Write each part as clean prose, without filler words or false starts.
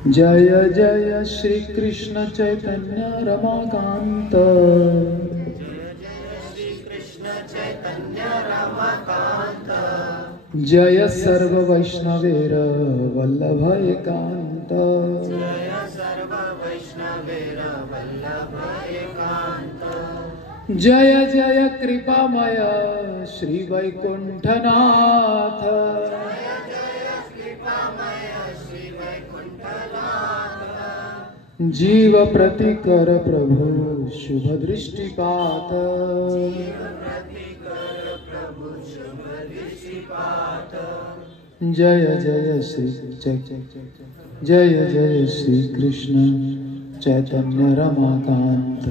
जय जय श्री कृष्ण चैतन्य रमाकांत। जय सर्व वैष्णवेर वल्लभ एकांत। जय जय कृपामय श्री वैकुंठनाथ। जीव प्रतिकर प्रभु शुभ दृष्टिपात। जय जय श्री कृष्ण चैतन्य रमाकांत।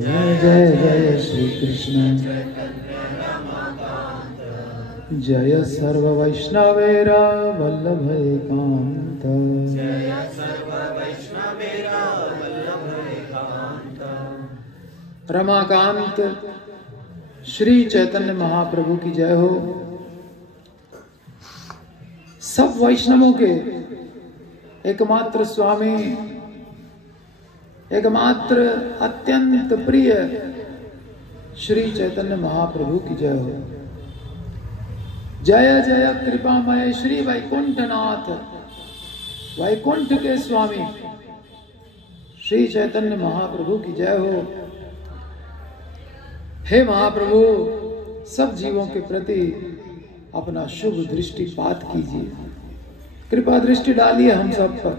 जय जय श्री कृष्ण जय सर्व वैष्णवेर वल्लभ एकांत। रमाकांत श्री चैतन्य महाप्रभु की जय हो। सब वैष्णवों के एकमात्र स्वामी, एकमात्र अत्यंत प्रिय श्री चैतन्य महाप्रभु की जय हो। जय जय कृपामय श्री वैकुंठनाथ, वैकुंठ के स्वामी श्री चैतन्य महाप्रभु की जय हो। हे महाप्रभु, सब जीवों के प्रति अपना शुभ दृष्टिपात कीजिए, कृपा दृष्टि डालिए हम सब पर।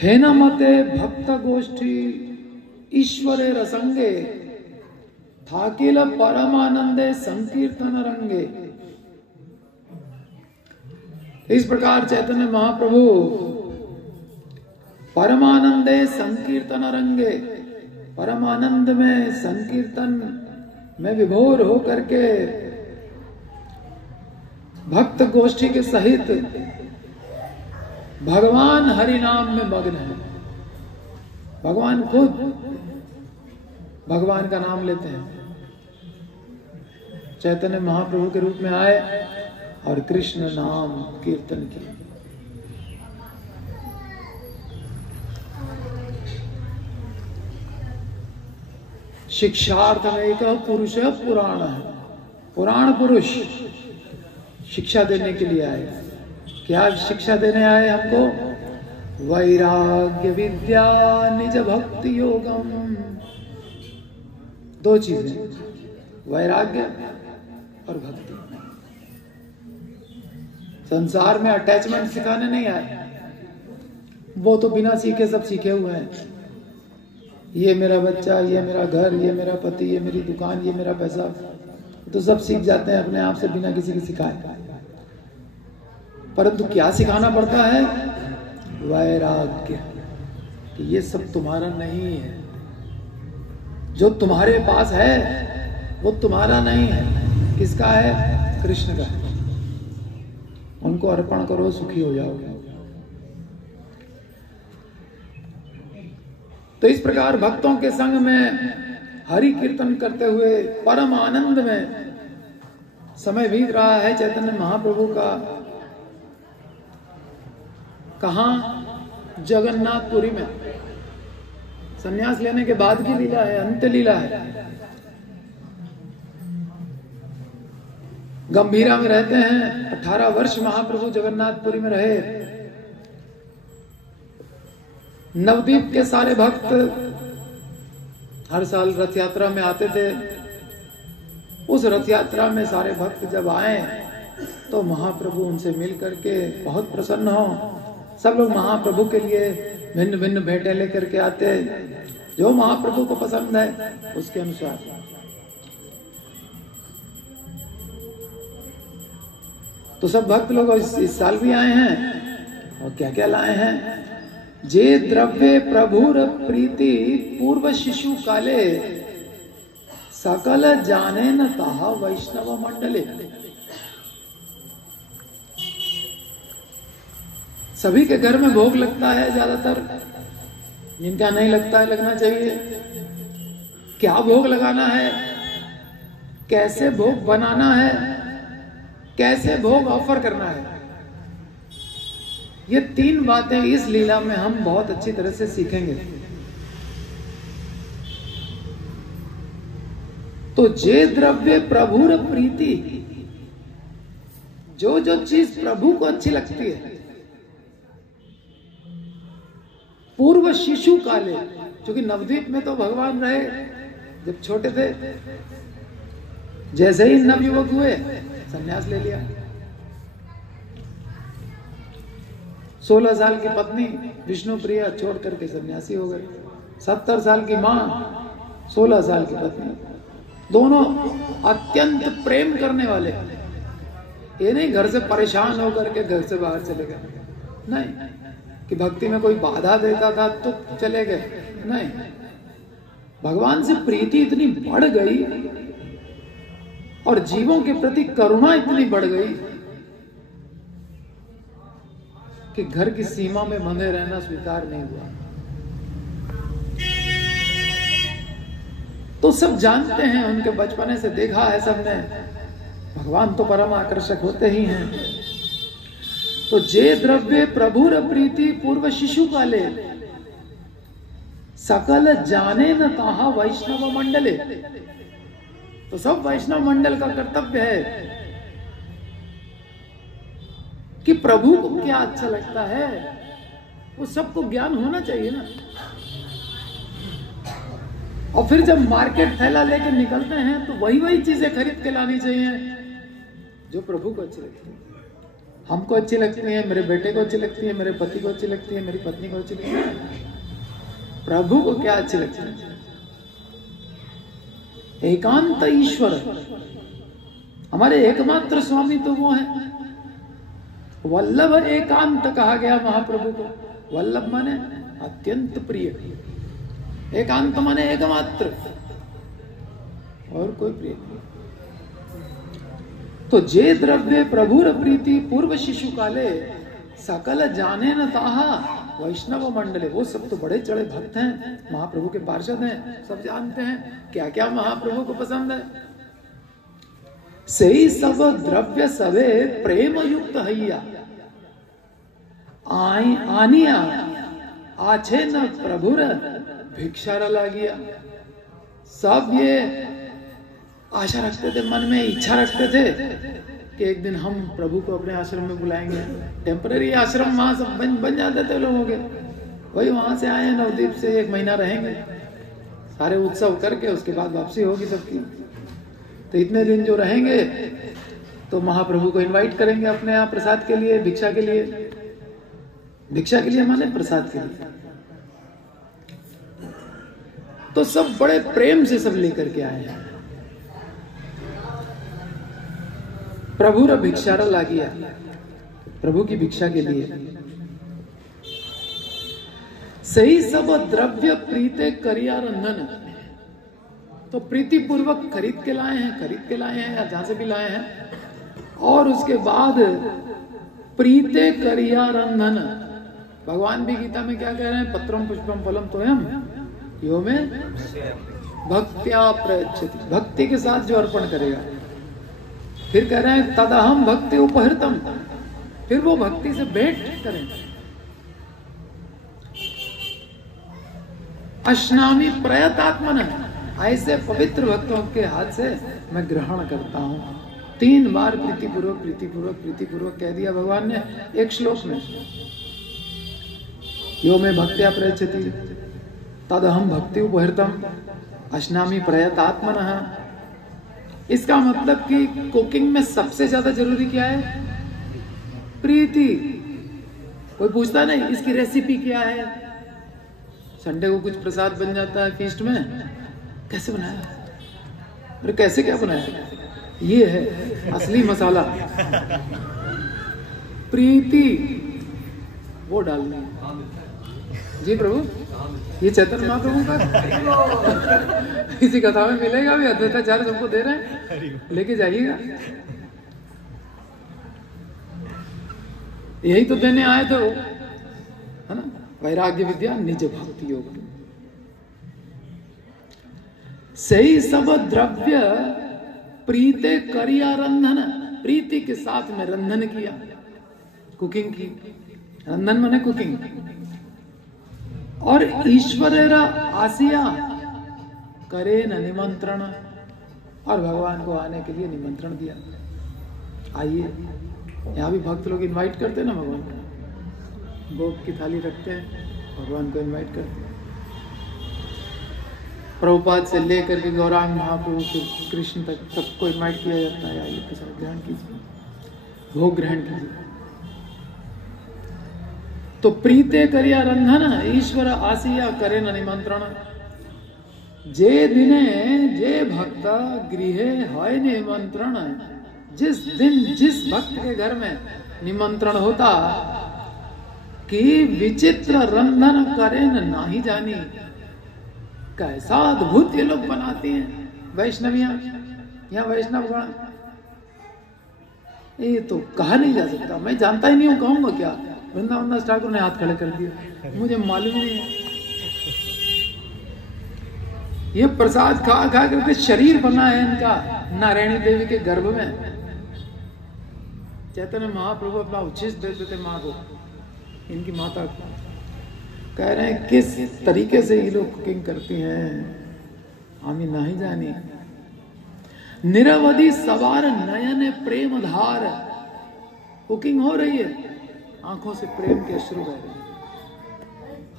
हे न मते भक्त गोष्ठी ईश्वरे रसंगे, थाकिल परमानंदे संकीर्तन रंगे। इस प्रकार चैतन्य महाप्रभु परमानंदे संकीर्तन रंगे, परमानंद में संकीर्तन में विभोर हो करके भक्त गोष्ठी के सहित भगवान हरि नाम में मग्न है। भगवान खुद भगवान का नाम लेते हैं। चैतन्य महाप्रभु के रूप में आए और कृष्ण नाम कीर्तन किया। शिक्षार्थमेक पुरुष पुराण है। पुराण पुरुष शिक्षा देने के लिए आए। क्या शिक्षा देने आए हमको? वैराग्य विद्या निज भक्ति योगम। दो चीजें, वैराग्य और भक्ति। संसार में अटैचमेंट सिखाने नहीं आए, वो तो बिना सीखे सब सीखे हुए हैं। ये मेरा बच्चा, ये मेरा घर, ये मेरा पति, ये मेरी दुकान, ये मेरा पैसा, तो सब सीख जाते हैं अपने आप से बिना किसी के सिखाए। परंतु क्या सिखाना पड़ता है? वैराग्य, कि ये सब तुम्हारा नहीं है। जो तुम्हारे पास है वो तुम्हारा नहीं है। किसका है? कृष्ण का है। उनको अर्पण करो, सुखी हो जाओगे। तो इस प्रकार भक्तों के संग में हरि कीर्तन करते हुए परम आनंद में समय बीत रहा है चैतन्य महाप्रभु का। कहां? जगन्नाथपुरी में। संन्यास लेने के बाद की लीला है, अंत्य लीला है। गंभीरा में रहते हैं। 18 वर्ष महाप्रभु जगन्नाथपुरी में रहे। नवद्वीप के सारे भक्त हर साल रथ यात्रा में आते थे। उस रथ यात्रा में सारे भक्त जब आए तो महाप्रभु उनसे मिल करके बहुत प्रसन्न हो। सब लोग महाप्रभु के लिए भिन्न भिन्न भेंटें लेकर के आते, जो महाप्रभु को पसंद है उसके अनुसार। तो सब भक्त लोग इस साल भी आए हैं। और क्या क्या लाए हैं? जे द्रव्य प्रभुर प्रीति पूर्व शिशु काले, सकल जाने न ताहा वैष्णव मंडले। सभी के घर में भोग लगता है ज्यादातर, जिनका नहीं लगता है लगना चाहिए। क्या भोग लगाना है, कैसे भोग बनाना है, कैसे भोग ऑफर करना है, ये 3 बातें इस लीला में हम बहुत अच्छी तरह से सीखेंगे। तो जे द्रव्य प्रभुर प्रीति, जो जो चीज प्रभु को अच्छी लगती है, पूर्व शिशु काले, क्योंकि नवद्वीप में तो भगवान रहे जब छोटे थे, जैसे ही नवयुवक हुए संन्यास ले लिया। 16 साल की पत्नी विष्णु प्रिया छोड़ करके सन्यासी हो गए। 70 साल की मां, 16 साल की पत्नी, दोनों अत्यंत प्रेम करने वाले। ये नहीं घर से परेशान होकर के घर से बाहर चले गए, नहीं, कि भक्ति में कोई बाधा देता था तो चले गए, नहीं, भगवान से प्रीति इतनी बढ़ गई और जीवों के प्रति करुणा इतनी बढ़ गई कि घर की सीमा में बंधे रहना स्वीकार नहीं हुआ। तो सब जानते हैं, उनके बचपने से देखा है सबने, भगवान तो परम आकर्षक होते ही हैं। तो जे द्रव्य प्रभुर प्रीति पूर्व शिशु काले, सकल जाने न ताहा वैष्णव मंडले। तो सब वैष्णव मंडल का कर्तव्य है कि प्रभु को क्या अच्छा लगता है वो सबको ज्ञान होना चाहिए ना। और फिर जब मार्केट थैला लेके निकलते हैं तो वही चीजें खरीद के लानी चाहिए जो प्रभु को अच्छी लगती है। हमको अच्छी लगती है, मेरे बेटे को अच्छी लगती है, मेरे पति को अच्छी लगती है, मेरी पत्नी को अच्छी लगती है। प्रभु को क्या अच्छी लगती है? एकांत ईश्वर, हमारे एकमात्र स्वामी तो वो है। वल्लभ एकांत कहा गया महाप्रभु को। वल्लभ माने अत्यंत प्रिय, एकांत माने एकमात्र, और कोई प्रिय नहीं। तो जे द्रव्य प्रभुर प्रीति पूर्व शिशु काले, सकल जाने न ताहा वैष्णव मंडले। वो सब तो बड़े चढ़े भक्त हैं, महाप्रभु के पार्षद हैं, सब जानते हैं क्या क्या महाप्रभु को पसंद है। सही सब द्रव्य सवे प्रेम युक्त हैया, आनिया आछे न प्रभुर भिक्षारा लागिया। सब ये आशा रखते थे, मन में इच्छा रखते थे कि एक दिन हम प्रभु को अपने आश्रम में बुलाएंगे। टेम्पररी आश्रम वहां सब बन जाते थे लोगों के। वही वहां से आए नवद्वीप से, 1 महीना रहेंगे, सारे उत्सव करके उसके बाद वापसी होगी सबकी। तो इतने दिन जो रहेंगे तो महाप्रभु को इनवाइट करेंगे अपने यहाँ प्रसाद के लिए, भिक्षा के लिए। भिक्षा के लिए माने प्रसाद के लिए। तो सब बड़े प्रेम से सब लेकर के आए हैं। प्रभु रा भिक्षारा लागिया, प्रभु की भिक्षा के लिए। सही सब द्रव्य प्रीते करिया रंधन। तो प्रीति पूर्वक खरीद के लाए हैं या जहां से भी लाए हैं। और उसके बाद प्रीते करिया रंधन। भगवान भी गीता में क्या कह रहे हैं? पत्रम पुष्पम फलम तोयम यो में भक्त्या प्रयच्छति। भक्ति के साथ जो अर्पण करेगा। फिर कह रहे हैं तदहम भक्ति उपहृतम, फिर वो भक्ति से भेंट करें। अश्नामी प्रयतात्मन, ऐसे पवित्र भक्तों के हाथ से मैं ग्रहण करता हूं। 3 बार प्रीतिपूर्वक कह दिया भगवान ने एक श्लोक में। यो में भक्त्या प्रयच्छति तदहम भक्ति उपहृतम अश्नामी प्रयतात्मनः। इसका मतलब कि कुकिंग में सबसे ज्यादा जरूरी क्या है? प्रीति। कोई पूछता नहीं इसकी रेसिपी क्या है। संडे को कुछ प्रसाद बन जाता है फीस्ट में, कैसे बनाया, अरे कैसे क्या बनाया, ये है असली मसाला। प्रीति वो डालनी है। जी प्रभु, ये चैतन्य महाप्रभु का इसी कथा में मिलेगा भी। अद्वैताचार्य सबको दे रहे हैं, लेके जाइएगा। यही तो देने आए थे वो, है ना? वैराग्य विद्या निज भक्ति योग। सही सब द्रव्य प्रीते करिया रंधन। प्रीति के साथ में रंधन किया, कुकिंग की। रंधन माने कुकिंग। और ईश्वरेरा आसिया करे न निमंत्रण, और भगवान को आने के लिए निमंत्रण दिया, आइए। यहाँ भी भक्त लोग इनवाइट करते हैं ना भगवान को, भोग की थाली रखते हैं, भगवान को इनवाइट करते हैं। प्रभुपाद से लेकर के गौरांग महाप्रभु के कृष्ण तक सबको इनवाइट किया जाता है, आइए प्रसाद ग्रहण कीजिए, भोग ग्रहण कीजिए। तो प्रीते करिया रंधन ईश्वर आसिया करे न निमंत्रण, जे दिने जे भक्त गृहे है निमंत्रण। जिस दिन जिस भक्त के घर में निमंत्रण होता कि विचित्र रंधन करे न नाही जानी। कैसा अद्भुत ये लोग बनाते हैं वैष्णवियां, यहाँ वैष्णवगण, ये तो कहा नहीं जा सकता। मैं जानता ही नहीं हूँ, कहूंगा क्या। वृंदावन दास ठाकुर ने हाथ खड़े कर दिया, मुझे मालूम नहीं है। ये प्रसाद खा खा करके शरीर बना है इनका नारायणी देवी के गर्भ में। चैतन्य महाप्रभु अपना उच्छिष्ट देते थे माँ को, इनकी माता को। कह रहे हैं किस तरीके से ये लोग कुकिंग करती हैं, हमें नहीं जानी। निरवधि सवार नयन प्रेम धार, कुकिंग हो रही है, आंखों से प्रेम के अश्रु बह रहे।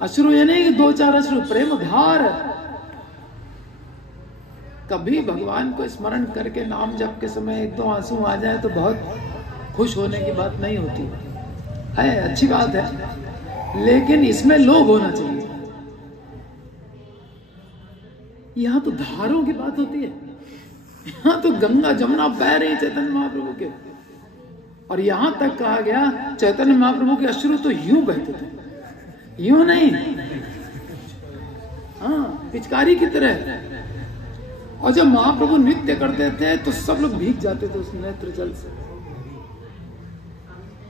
अश्रु ये नहीं 2-4 अश्रु, प्रेम धार। कभी भगवान को स्मरण करके नाम जप के समय 1-2 आंसू आ जाए तो बहुत खुश होने की बात नहीं होती है, अच्छी बात है, लेकिन इसमें लोभ होना चाहिए। यहां तो धारों की बात होती है, यहां तो गंगा जमुना बह रही चैतन्य महाप्रभु के, और यहां तक कहा गया चैतन्य महाप्रभु के अश्रु तो यूं बहते थे, यूं नहीं, हाँ पिचकारी की तरह। और जब महाप्रभु नृत्य करते थे तो सब लोग भीग जाते थे उस नेत्र जल से।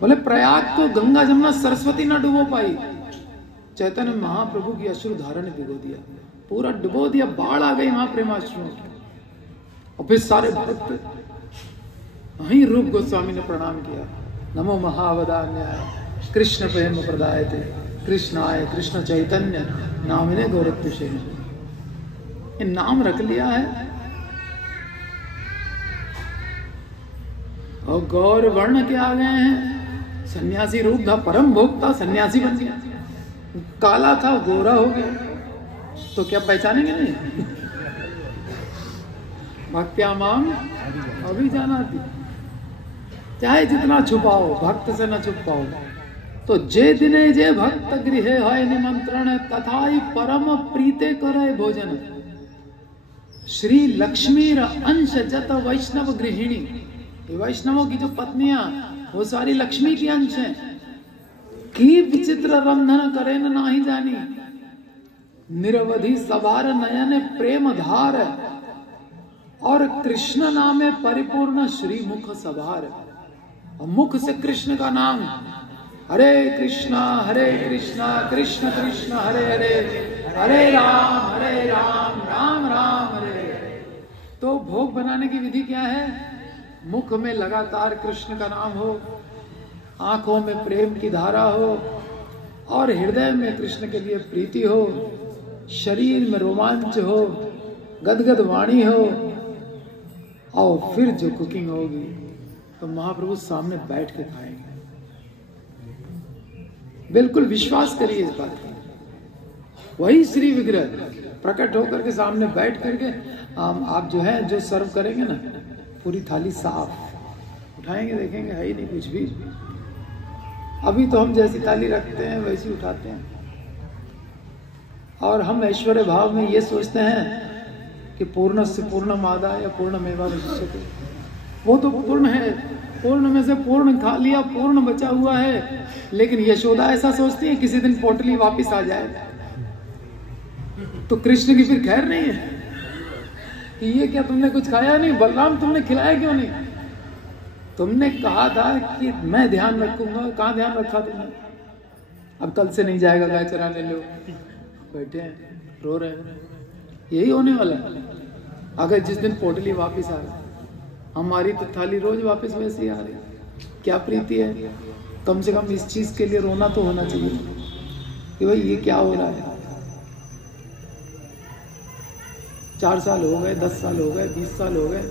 बोले प्रयाग को गंगा जमुना सरस्वती ना डुबो पाई, चैतन्य महाप्रभु की अश्रु धारा ने भिगो दिया, पूरा डुबो दिया, बाढ़ आ गई वहां प्रेमाश्रुओं की। और फिर सारे भक्त वहीं रूप गोस्वामी ने प्रणाम किया, नमो महावदान्याय कृष्ण प्रेम प्रदाय थे कृष्ण आए कृष्ण चैतन्य नामिने गौरत्युषे। ये नाम रख लिया है। और गौर वर्ण के आ गए हैं, सन्यासी रूप था, परम भोक्ता सन्यासी बन गया। काला था गोरा हो गया, तो क्या पहचानेंगे नहीं? भक्त्या मांग अभी जाना थी, चाहे जितना छुपाओ भक्त से न छुप पाओ। तो जे दिने जे भक्त गृहे है निमंत्रण, तथाई परम प्रीते करे भोजन। श्री लक्ष्मी अंश जत वैष्णव गृहिणी, वैष्णवों की जो पत्नियां वो सारी लक्ष्मी की अंश हैं। की विचित्र रंधन करे न नाही जानी, निरवधि सवार नयन प्रेम धार। और कृष्ण नामे परिपूर्ण श्री मुख सवार, और मुख से कृष्ण का नाम, हरे कृष्णा कृष्ण कृष्ण हरे हरे, हरे राम राम राम हरे। तो भोग बनाने की विधि क्या है? मुख में लगातार कृष्ण का नाम हो, आंखों में प्रेम की धारा हो, और हृदय में कृष्ण के लिए प्रीति हो, शरीर में रोमांच हो, गदगद वाणी हो। और फिर जो कुकिंग होगी तो महाप्रभु सामने बैठ के खाएंगे। बिल्कुल विश्वास करिए इस बात का। वही श्री विग्रह प्रकट होकर के सामने बैठ करके आप जो है जो सर्व करेंगे ना, पूरी थाली साफ उठाएंगे, देखेंगे है ही नहीं कुछ भी। अभी तो हम जैसी थाली रखते हैं वैसी उठाते हैं, और हम ऐश्वर्य भाव में ये सोचते हैं कि पूर्ण से पूर्ण मादा या पूर्ण मेवा विशिष्यते। वो तो पूर्ण है, पूर्ण में से पूर्ण खा लिया, पूर्ण बचा हुआ है। लेकिन यशोदा ऐसा सोचती है किसी दिन पोटली वापस आ जाए, तो कृष्ण की फिर खैर नहीं है कि ये क्या तुमने कुछ खाया नहीं, बलराम तुमने खिलाया क्यों नहीं? तुमने कहा था कि मैं ध्यान रखूंगा, कहाँ ध्यान रखा तुमने? अब कल से नहीं जाएगा गाय चराने, लोग बैठे हैं रो रहे हैं। यही होने वाला है अगर जिस दिन पोटली वापस आ रही। हमारी तो थाली रोज वापस वैसे ही आ रही। क्या प्रीति है, कम से कम इस चीज के लिए रोना तो होना चाहिए कि भाई ये क्या हो रहा है। 4 साल हो गए, 10 साल हो गए, 20 साल हो गए,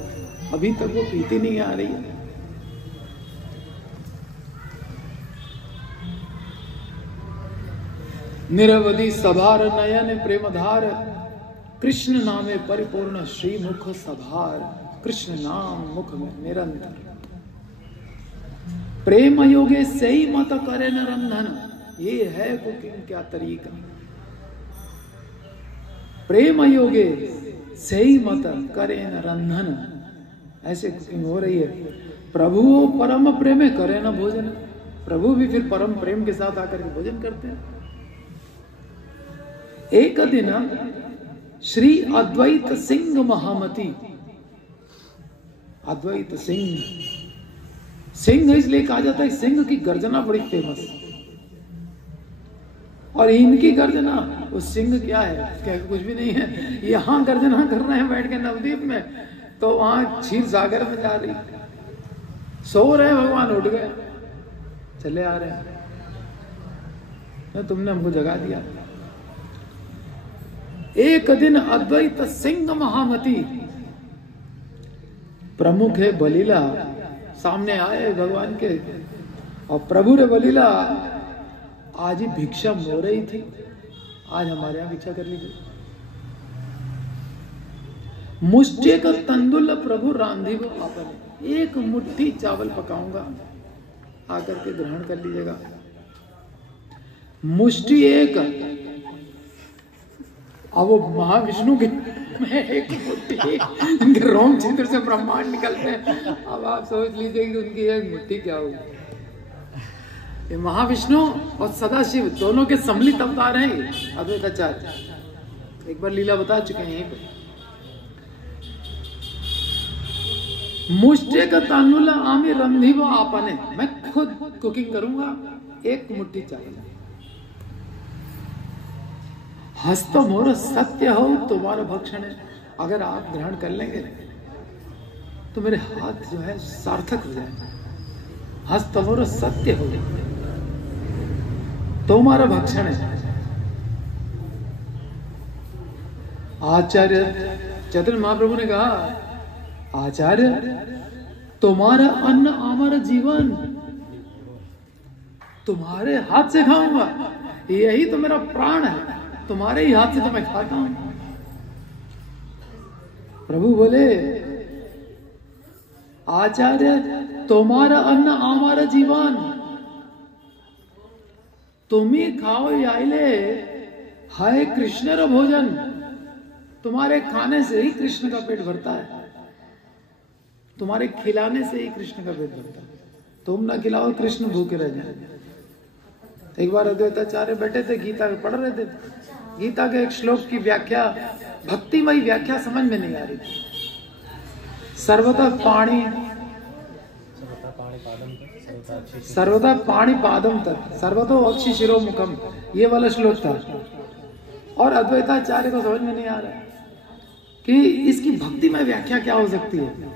अभी तक वो प्रीति नहीं आ रही है। निरवधि सभार नयन प्रेमधार, कृष्ण नामे परिपूर्ण श्रीमुख सभार, कृष्ण नाम मुख में निरंतर। प्रेम योगे सही मत करे न रंधन, ये है कुकिंग क्या तरीका। प्रेम योगे सही मत करे न रंधन, ऐसे कुकिंग हो रही है। प्रभु परम प्रेम करे न भोजन, प्रभु भी फिर परम प्रेम के साथ आकर के भोजन करते हैं। एक दिन श्री अद्वैत सिंह महामती, अद्वैत सिंह इसलिए कहा जाता है, सिंह की गर्जना बड़ी फेमस, और इनकी गर्जना, वो सिंह क्या है, क्या कुछ भी नहीं है। यहाँ गर्जना कर रहे हैं बैठ के नवद्वीप में, तो वहां क्षीर सागर में जा रही, सो रहे हैं भगवान, उठ गए चले आ रहे हैं, तुमने हमको जगा दिया। एक दिन अद्वैत सिंह महामती प्रमुख है बलीला सामने आए भगवान के, और प्रभु रे बलीला आज ही भिक्षा हो रही थी, आज हमारे यहाँ भिक्षा कर लीजिए। मुष्टि का तंदुल प्रभु रांधी वो आपने, एक मुट्ठी चावल पकाऊंगा, आकर के ग्रहण कर लीजिएगा। मुष्टि एक, अब वो महाविष्णु के एक मुट्ठी रोम छिद्र से ब्रह्मांड निकलते हैं। अब आप सोच लीजिए कि उनकी एक मुट्ठी क्या होगी। ये महाविष्णु और सदाशिव दोनों के सम्मिलित अवतार हैं अद्वैताचार्य, एक बार लीला बता चुके हैं यहीं पे। मुष्टि का तानुल आमी रंधी वो आपने, मैं खुद कुकिंग करूंगा, एक मुट्ठी चावल। हस्त मोर सत्य हो तुम्हारा भक्षण है, अगर आप ग्रहण कर लेंगे तो मेरे हाथ जो है सार्थक हो जाए। हस्त मोर सत्य हो तुम्हारा भक्षण है। आचार्य चैतन्य महाप्रभु ने कहा, आचार्य तुम्हारा अन्न हमारा जीवन, तुम्हारे हाथ से खाऊंगा, यही तो मेरा प्राण है, तुम्हारे ही हाथ से तो मैं खाता हूं। प्रभु बोले, आचार्य तुम्हारा अन्न हमारा जीवन, तुम ही खाओ याइले हाय कृष्ण रा भोजन, तुम्हारे खाने से ही कृष्ण का पेट भरता है, तुम्हारे खिलाने से ही कृष्ण का पेट भरता है, तुम ना खिलाओ कृष्ण भूखे रह जाए। एक बार अद्वैताचार्य बैठे थे, गीता पढ़ रहे थे, गीता के एक श्लोक की व्याख्या, भक्तिमयी व्याख्या समझ में नहीं आ रही थी। सर्वदा पाणी पादम तक सर्वतो अक्षि शिरो मुखम, ये वाला श्लोक था, और अद्वैताचार्य को समझ में नहीं आ रहा कि इसकी भक्तिमय व्याख्या क्या हो सकती है।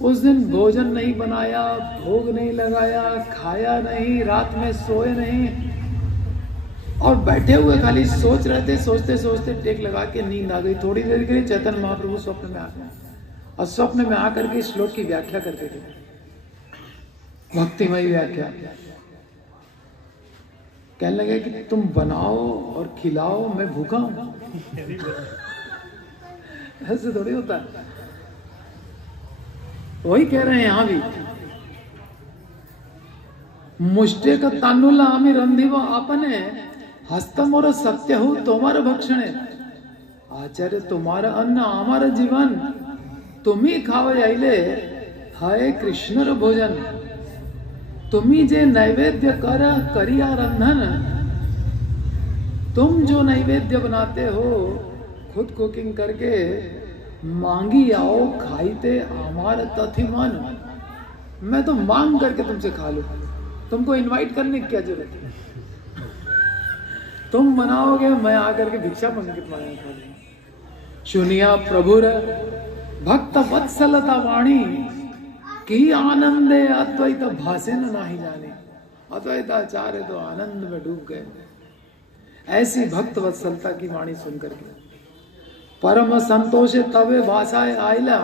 उस दिन भोजन नहीं बनाया, भोग नहीं लगाया, खाया नहीं, रात में सोए नहीं, और बैठे हुए खाली सोच रहे थे। सोचते सोचते टेक लगा के नींद आ गई। थोड़ी देर के लिए चैतन्य महाप्रभु स्वप्न में आ गए, और स्वप्न में आकर के श्लोक की व्याख्या करते थे, भक्तिमय व्याख्या। कहने लगे कि तुम बनाओ और खिलाओ, मैं भूखा हूं। ऐसे थोड़ी होता है। वही कह रहे हैं यहां भी, मुष्टि का तानुला आमी रंधीव आपने, हस्तम और सत्य हो तुम्हारा भक्षण है। आचार्य तुम्हारा अन्न हमारा जीवन, तुम ही खाओ आइले हाय कृष्ण रो भोजन, तुम ही जे नैवेद्य करिया रंधन, तुम जो नैवेद्य बनाते हो खुद कुकिंग करके, मांगी आओ खाईते हमारे तथि मन, मैं तो मांग करके तुमसे खा लूं, तुमको इनवाइट करने की क्या जरूरत है। तुम बनाओगे, मैं आकर के भिक्षा मांग के तुम्हारे खा लूंगा। सुनिया प्रभुर भक्त वत्सलता वाणी, की आनंदे अद्वैत भाषे न नाही जाने। अद्वैताचार्य तो आनंद में डूब गए। ऐसी भक्त वत्सलता की वाणी सुनकर के परम संतोष तवे भाषाए आइला,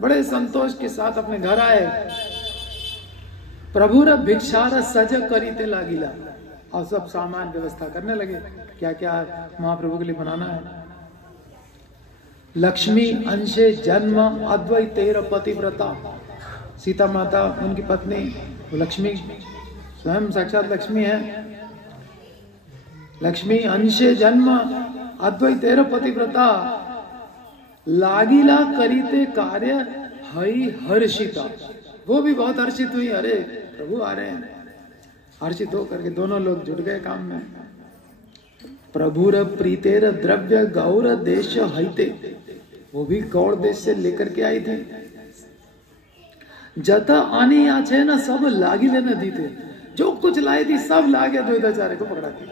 बड़े संतोष के साथ अपने घर आए। प्रभुर भिक्षार सज करीते लागिला, और सब सामान व्यवस्था करने लगे, क्या क्या महाप्रभु के लिए बनाना है। लक्ष्मी अंशे जन्म अद्वैतेर पतिव्रता, सीता माता उनकी पत्नी लक्ष्मी स्वयं साक्षात लक्ष्मी है। लक्ष्मी अंशे जन्म अद्वैतेर पतिव्रता, लागिला करीते कार्य हई हर्षिता, वो भी बहुत हर्षित हुई, अरे प्रभु आ रहे हैं। हर्षित हो करके दोनों लोग जुट गए काम में। प्रभुर प्रीतेर द्रव्य गौर देश हईते, वो भी गौड़ देश से लेकर के आई थी। जता आने आछे ना सब लागी लेना दीते, जो कुछ लाई थी सब लागे द्वैताचार्य को पकड़ा दी।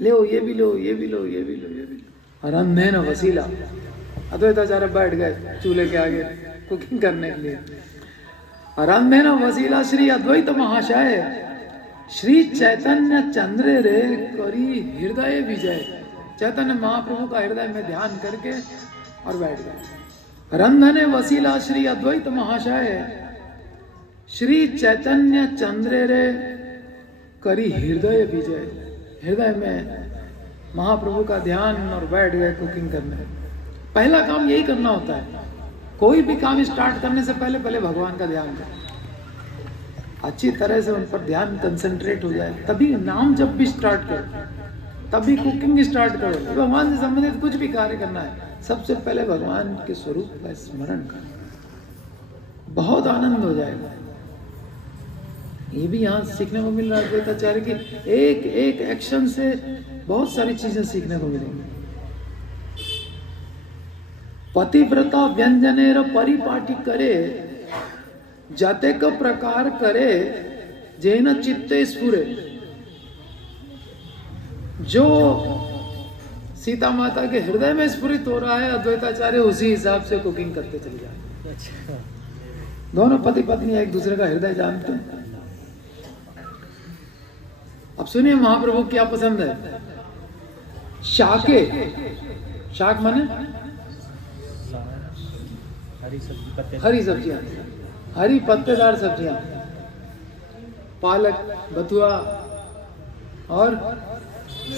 लो ये भी लो, ये भी लो, ये भी लो, ये भी लो। रंधे न वसीला, अद्वैताचार्य बैठ गए चूल्हे के आगे कुकिंग करने के लिए। रंधे न वसीला श्री अद्वैत महाशय, श्री चैतन्य चंद्रे रे करी हृदय विजय। चैतन्य महाप्रभु का हृदय में ध्यान करके और बैठ गए। रंधने वसीला श्री अद्वैत महाशय, श्री चैतन्य चंद्रे रे करी हृदय विजय। हृदय में महाप्रभु का ध्यान और बैठ गए कुकिंग करने। पहला काम यही करना होता है, कोई भी काम स्टार्ट करने से पहले पहले भगवान का ध्यान करो, अच्छी तरह से उन पर ध्यान कंसंट्रेट हो जाए, तभी नाम जब भी स्टार्ट करो, तभी कुकिंग स्टार्ट करो। भगवान से संबंधित कुछ भी कार्य करना है, सबसे पहले भगवान के स्वरूप का स्मरण करो, बहुत आनंद हो जाएगा। ये भी यहाँ सीखने को मिल रहा है द्वैताचार्य की एक एक एक्शन से बहुत सारी चीजें सीखने को मिलेंगी। पतिव्रता व्यंजनेर परिपाटी करे, जतेक प्रकार करे जेन चित्ते स्फुरे। जो सीता माता के हृदय में स्फुरित हो रहा है, अद्वैताचार्य उसी हिसाब से कुकिंग करते चले जाए। दोनों पति पत्नी एक दूसरे का हृदय जानते हैं। अब सुनिए महाप्रभु क्या पसंद है। शाके, शाक माने हरी सब्जियां, हरी पत्तेदार सब्जियां, पालक, बथुआ और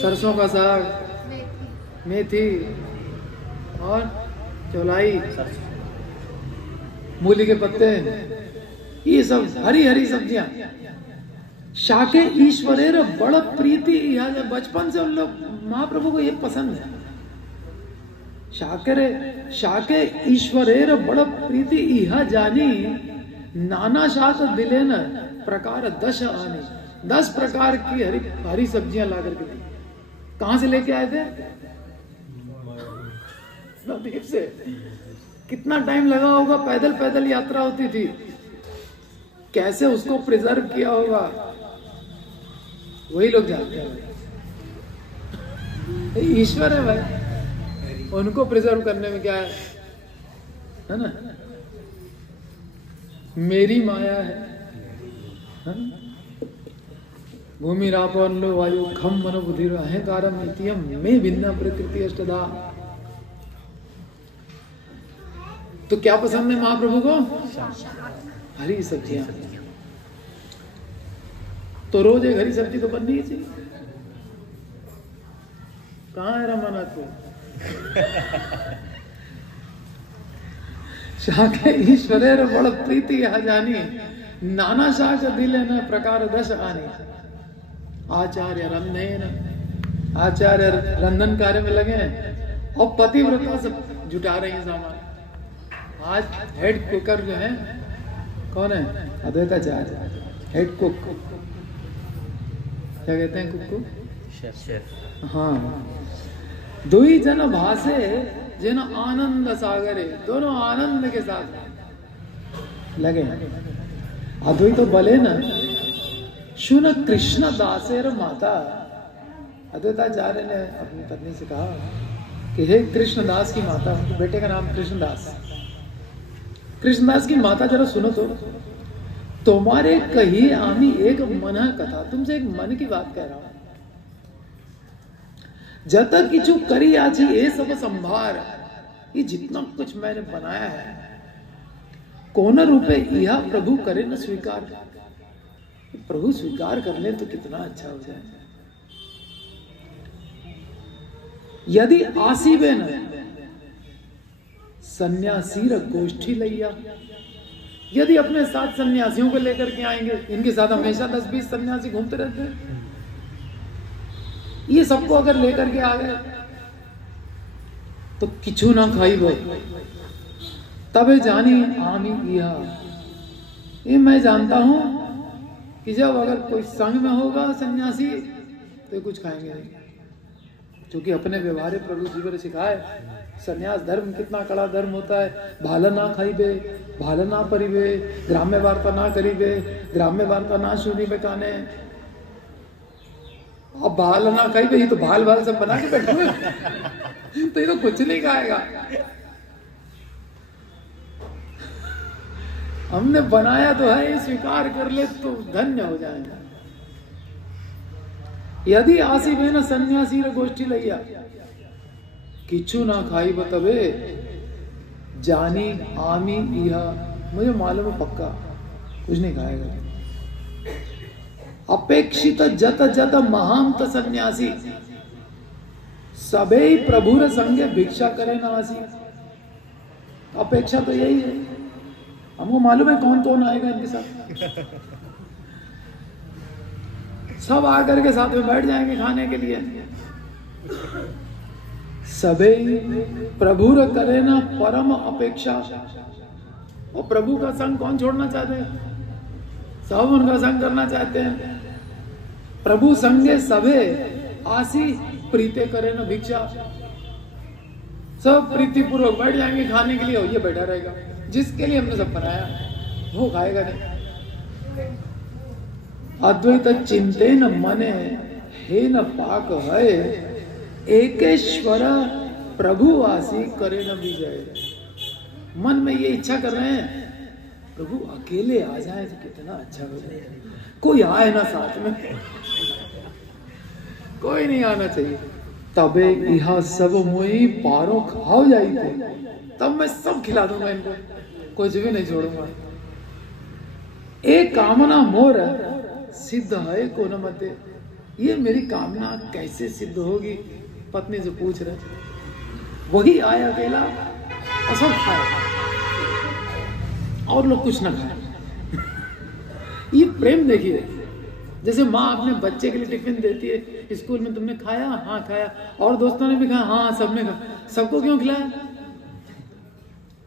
सरसों का साग, मेथी और चौलाई, मूली के पत्ते, ये सब हरी हरी सब्जियां। शाके ईश्वरेर बड़ प्रीति, यहाँ बचपन से उन लोग महाप्रभु को ये पसंद है। शाके ईश्वरेर बड़ प्रीति इहा जानी, नाना शाक दिले न प्रकार 10 आनी। 10 प्रकार की हरी सब्जियां ला करके दी। कहां से लेके आए थे? नवदीप से। कितना टाइम लगा होगा, पैदल पैदल यात्रा होती थी, कैसे उसको प्रिजर्व किया होगा वही लोग जानते हैं। ईश्वर है भाई, उनको प्रिजर्व करने में क्या है ना? मेरी माया है ना? भूमि रापन लो वायु खम मनो बुद्धि अहंकारम नित्यम में भिन्ना प्रकृति अष्टधा। तो क्या पसंद है महाप्रभु को? हरी सब्जियां। तो रोज एक हरी सब्जी तो बननी ही चाहिए। कहाँ है रमानाथ को? शाके ईश्वरेर बड़ प्रीति यह जानी, नाना शाक दिले न प्रकार 10 आनी। आचार्य रंधन, आचार्य रंधन कार्य में लगे हैं और पतिव्रता सब जुटा रही है सामान। आज हेड कुकर जो है कौन है? Advaitacharya head cook. क्या कहते हैं कुक को? शेफ। हाँ। दुई जन भाषे जिन आनंद सागरे, दोनों आनंद के साथ लगे। अद्वैत तो बले न शुन कृष्ण दासेर माता। अद्वैताचार्य ने अपनी पत्नी से कहा कि हे कृष्णदास की माता, तो बेटे का नाम कृष्णदास। कृष्णदास की माता जरा सुनो तो, तुम्हारे कही आमी एक मन कथा, तुमसे एक मन की बात कह रहा हूं। जब तक किचु करी आजी ये सब संभार, ये जितना कुछ मैंने बनाया है कौन रूपे यह प्रभु करे न स्वीकार। प्रभु स्वीकार कर ले तो कितना अच्छा हो जाए। यदि आसीबे न सन्यासी गोष्ठी लैया, यदि अपने साथ सन्यासियों को लेकर के आएंगे, इनके साथ हमेशा 10-20 सन्यासी घूमते रहते हैं, ये सबको अगर लेकर के आ गए तो किचु ना खाई वो तबे जानी आमी यह। ये मैं जानता हूं कि जब अगर कोई संग में होगा सन्यासी तो कुछ खाएंगे नहीं, क्योंकि अपने व्यवहार प्रभु जी ने सिखाए सन्यास धर्म कितना कड़ा धर्म होता है। भाल ना खाइबे, भाल ना परिबे, ग्राम्य वार्ता ना करीबे, ग्राम्य वार्ता ना सुनीबे काने। अब भाल ना खाइबे, ये तो भाल भाल सब बना के बैठे हुए तो ये तो कुछ नहीं खाएगा। हमने बनाया तो है, स्वीकार कर ले तो धन्य हो जाएगा। यदि आसी में न सन्यासी गोष्ठी लैया, किचु ना खाई बतबे जानी आमी यह। मुझे मालूम है पक्का कुछ नहीं खाएगा। अपेक्षित जत जत महांत सन्यासी, सबे प्रभुर संगे भिक्षा करे ना आसी। अपेक्षा तो यही है, हमको मालूम है कौन कौन आएगा इनके साथ। सब आकर के साथ में बैठ जाएंगे खाने के लिए। सबे प्रभुर करे ना परम अपेक्षा। और प्रभु का संग कौन छोड़ना चाहते हैं? सब उनका संग करना चाहते हैं। प्रभु संगे सबे आसी प्रीते करे ना भिक्षा। सब प्रीति पूर्वक बैठ जाएंगे खाने के लिए, और ये बैठा रहेगा। जिसके लिए हमने सब बनाया वो खाएगा नहीं। अद्वैत चिंते न मने हे न पाक है, एकेश्वर प्रभु आसी करे न विजय। मन में ये इच्छा कर रहे हैं प्रभु अकेले आ जाए तो कितना अच्छा हो जाए, कोई आए ना साथ में, कोई नहीं आना चाहिए। तबे यह सब मोई पारो खाओ जाई थे, तब मैं सब खिला दूंगा इनको, कुछ भी नहीं छोड़ूंगा। एक कामना मोर सिद्ध है को न मते। ये मेरी कामना कैसे सिद्ध होगी? पत्नी से पूछ रहे। वही आए अकेला और सब खाए और लोग कुछ ना खाए। ये प्रेम देखिए, जैसे माँ अपने बच्चे के लिए टिफिन देती है, स्कूल में तुमने खाया? हाँ खाया। और दोस्तों ने भी खाया? हाँ सबने खाया। सबको क्यों खिलाया?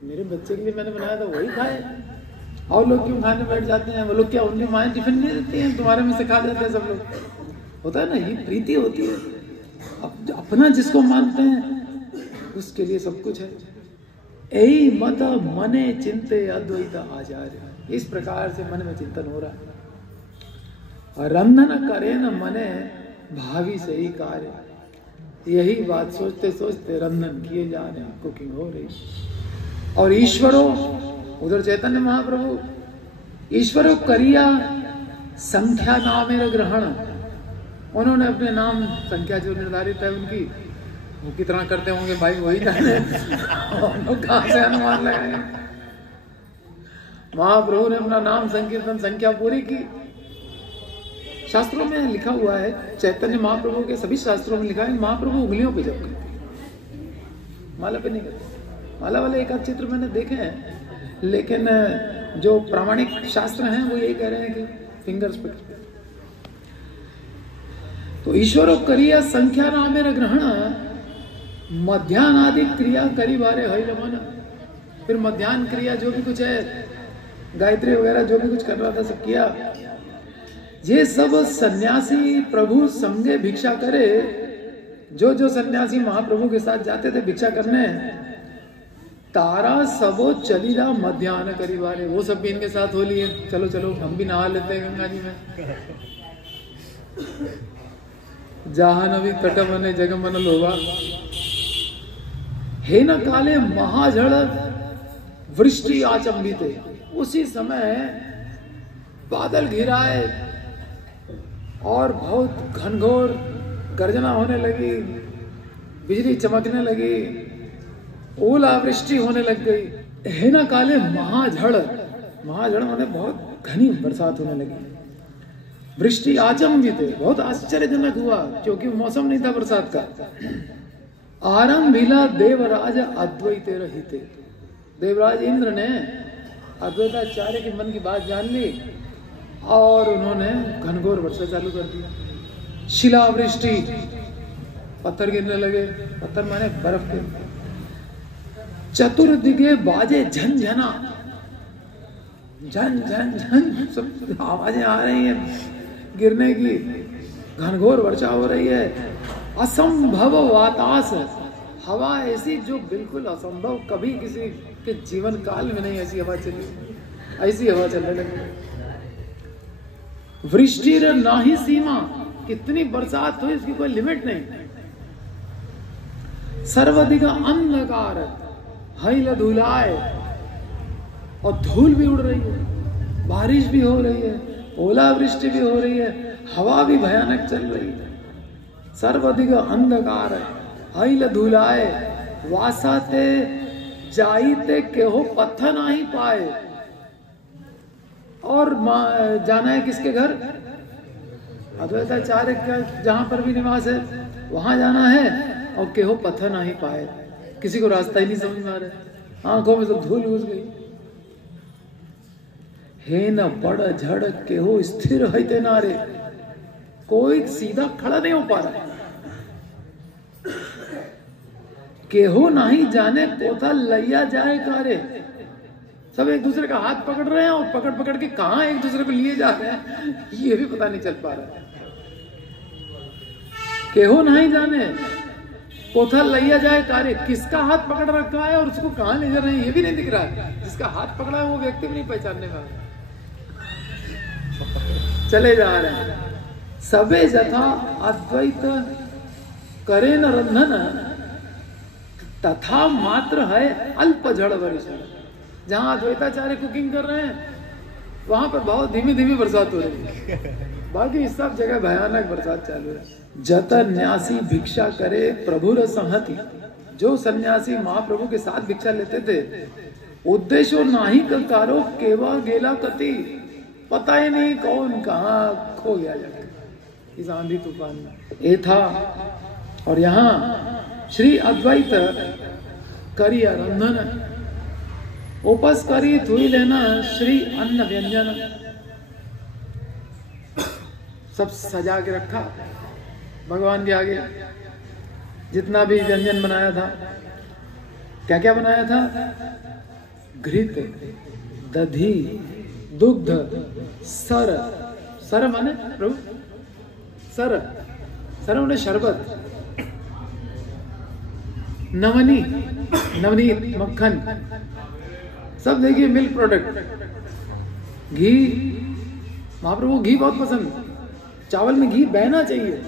मेरे बच्चे के लिए मैंने बनाया था, वही खाए। और लोग क्यों खाने बैठ जाते हैं? वो लोग क्या उनकी माएँ टिफिन नहीं देती हैं? तुम्हारे में से खा जाते हैं सब लोग। होता है ना, ये प्रीति होती है। अपना जिसको मानते हैं उसके लिए सब कुछ है। यही मत मने चिंते अद्वैत आचार्य। इस प्रकार से मन में चिंतन हो रहा है। रंधन करे न मने भावी से ही कार्य। यही बात सोचते सोचते रंधन किए जा रहे हैं, कुकिंग हो रही। और ईश्वरो, उधर चैतन्य महाप्रभु, ईश्वरो करिया संख्या नामेर ग्रहण। उन्होंने अपने नाम संख्या जो निर्धारित है उनकी, वो कितना करते होंगे भाई वही जाने। लोग कहां से अनुमान लगाए? महाप्रभु ने अपना नाम संकीर्तन संख्या पूरी की। शास्त्रों में लिखा हुआ है, चैतन्य महाप्रभु के सभी शास्त्रों में लिखा है, महाप्रभु उंगलियों पे जप करते, माला पे नहीं करते। माला वाले एक आध चित्र मैंने देखे हैं, लेकिन जो प्रामाणिक शास्त्र हैं वो यही कह रहे हैं कि फिंगर्स पे। तो ईश्वरो करिया संख्या नामेर ग्रहण, मध्याह्न आदि क्रिया करी बारे हरि रमन। फिर मध्याह्न क्रिया जो भी कुछ है, गायत्री वगैरह जो भी कुछ कर रहा था सब किया। ये सब सन्यासी प्रभु संगे भिक्षा करे। जो जो सन्यासी महाप्रभु के साथ जाते थे भिक्षा करने, तारा सबो चली रहा मध्याह्न करी बारे। वो सब भी इनके साथ हो लिए। चलो चलो हम भी नहा लेते हैं गंगा जी में। जाहनवी कटमने जगमन लोभा, हे न काले महाझड़ वृष्टि आचंबित। उसी समय बादल घिराए और बहुत घनघोर गर्जना होने लगी, बिजली चमकने लगी, ओलावृष्टि होने लग गई। हेना काले महाझड़ माने बहुत घनी बरसात होने लगी। वृष्टि आचंबित, बहुत आश्चर्यजनक हुआ क्योंकि मौसम नहीं था बरसात का। आरंभिला देवराज अद्वैत रहिते, देवराज इंद्र ने अद्वैताचार्य के मन की बात जान ली और उन्होंने घनघोर वर्षा चालू कर दी। शिलावृष्टि, पत्थर गिरने लगे, पत्थर माने बर्फ के। चतुर्दिगे बाजे झंझना, झन झन झन सब आवाजें आ रही हैं गिरने की, घनघोर वर्षा हो रही है। असंभव वातास, हवा ऐसी जो बिल्कुल असंभव, कभी किसी के जीवन काल में नहीं ऐसी हवा चली, ऐसी हवा चलने लगी। वृष्टि नाही सीमा, कितनी बरसात हुई इसकी कोई लिमिट नहीं। सर्वाधिक अंधकार, हैल धुलाए, और धूल भी उड़ रही है, बारिश भी हो रही है, ओलावृष्टि भी हो रही है, हवा भी भयानक चल रही है। सर्वाधिक अंधकार हैल धुलाए, वासाते जाईते केहो पत्थर नहीं पाए। और जाना है किसके घर? अद्वैताचार्य का जहां पर भी निवास है वहां जाना है, और केहो पत्थर नहीं पाए, किसी को रास्ता ही नहीं समझ में आ रहा, आंखों में तो धूल घुस गई। हे न बड़ झड़ केहो स्थिर है नारे, कोई सीधा खड़ा नहीं हो पा रहा। केहो नहीं जाने कोथा लैया जाए कारे, सब एक दूसरे का हाथ पकड़ रहे हैं और पकड़ पकड़ के कहां एक दूसरे को लिए जा रहे हैं ये भी पता नहीं चल पा रहा है। केहो नहीं जाने कोथा लैया जाए कारे, किसका हाथ पकड़ रखा है और उसको कहां ले जा रहे हैं ये भी नहीं दिख रहा है। जिसका हाथ पकड़ा है वो व्यक्ति भी नहीं पहचानने में चले जा रहे हैं। सबे जथा अद्वैत करे न रंधन, तथा मात्र है अल्प जड़ वर्षा। जहां अद्वैताचार्य कुकिंग कर रहे हैं वहां पर बहुत धीमी धीमी बरसात हो रही है, बाकी सब जगह भयानक बरसात चालू है। जत न्यासी भिक्षा करे प्रभुर संहति, जो सन्यासी महाप्रभु के साथ भिक्षा लेते थे, उद्देश्य नाही ककारो केवा गेला कति, पता ही नहीं कौन कहाँ खो गया जाके इस आंधी तूफान में। ये था। और यहाँ श्री अद्वैत करिया रंधन, उपस करी थुई लेना श्री अन्न व्यंजन, सब सजा के रखा भगवान के आगे। जितना भी व्यंजन बनाया था, क्या क्या बनाया था? घृत, दधी, दुग्ध, सर, सर माने प्रभु सर, सर माने शरबत, नवनी, नवनीत, मक्खन, सब देखिए मिल्क प्रोडक्ट, घी। महाप्रभु घी बहुत पसंद, चावल में घी बहना चाहिए।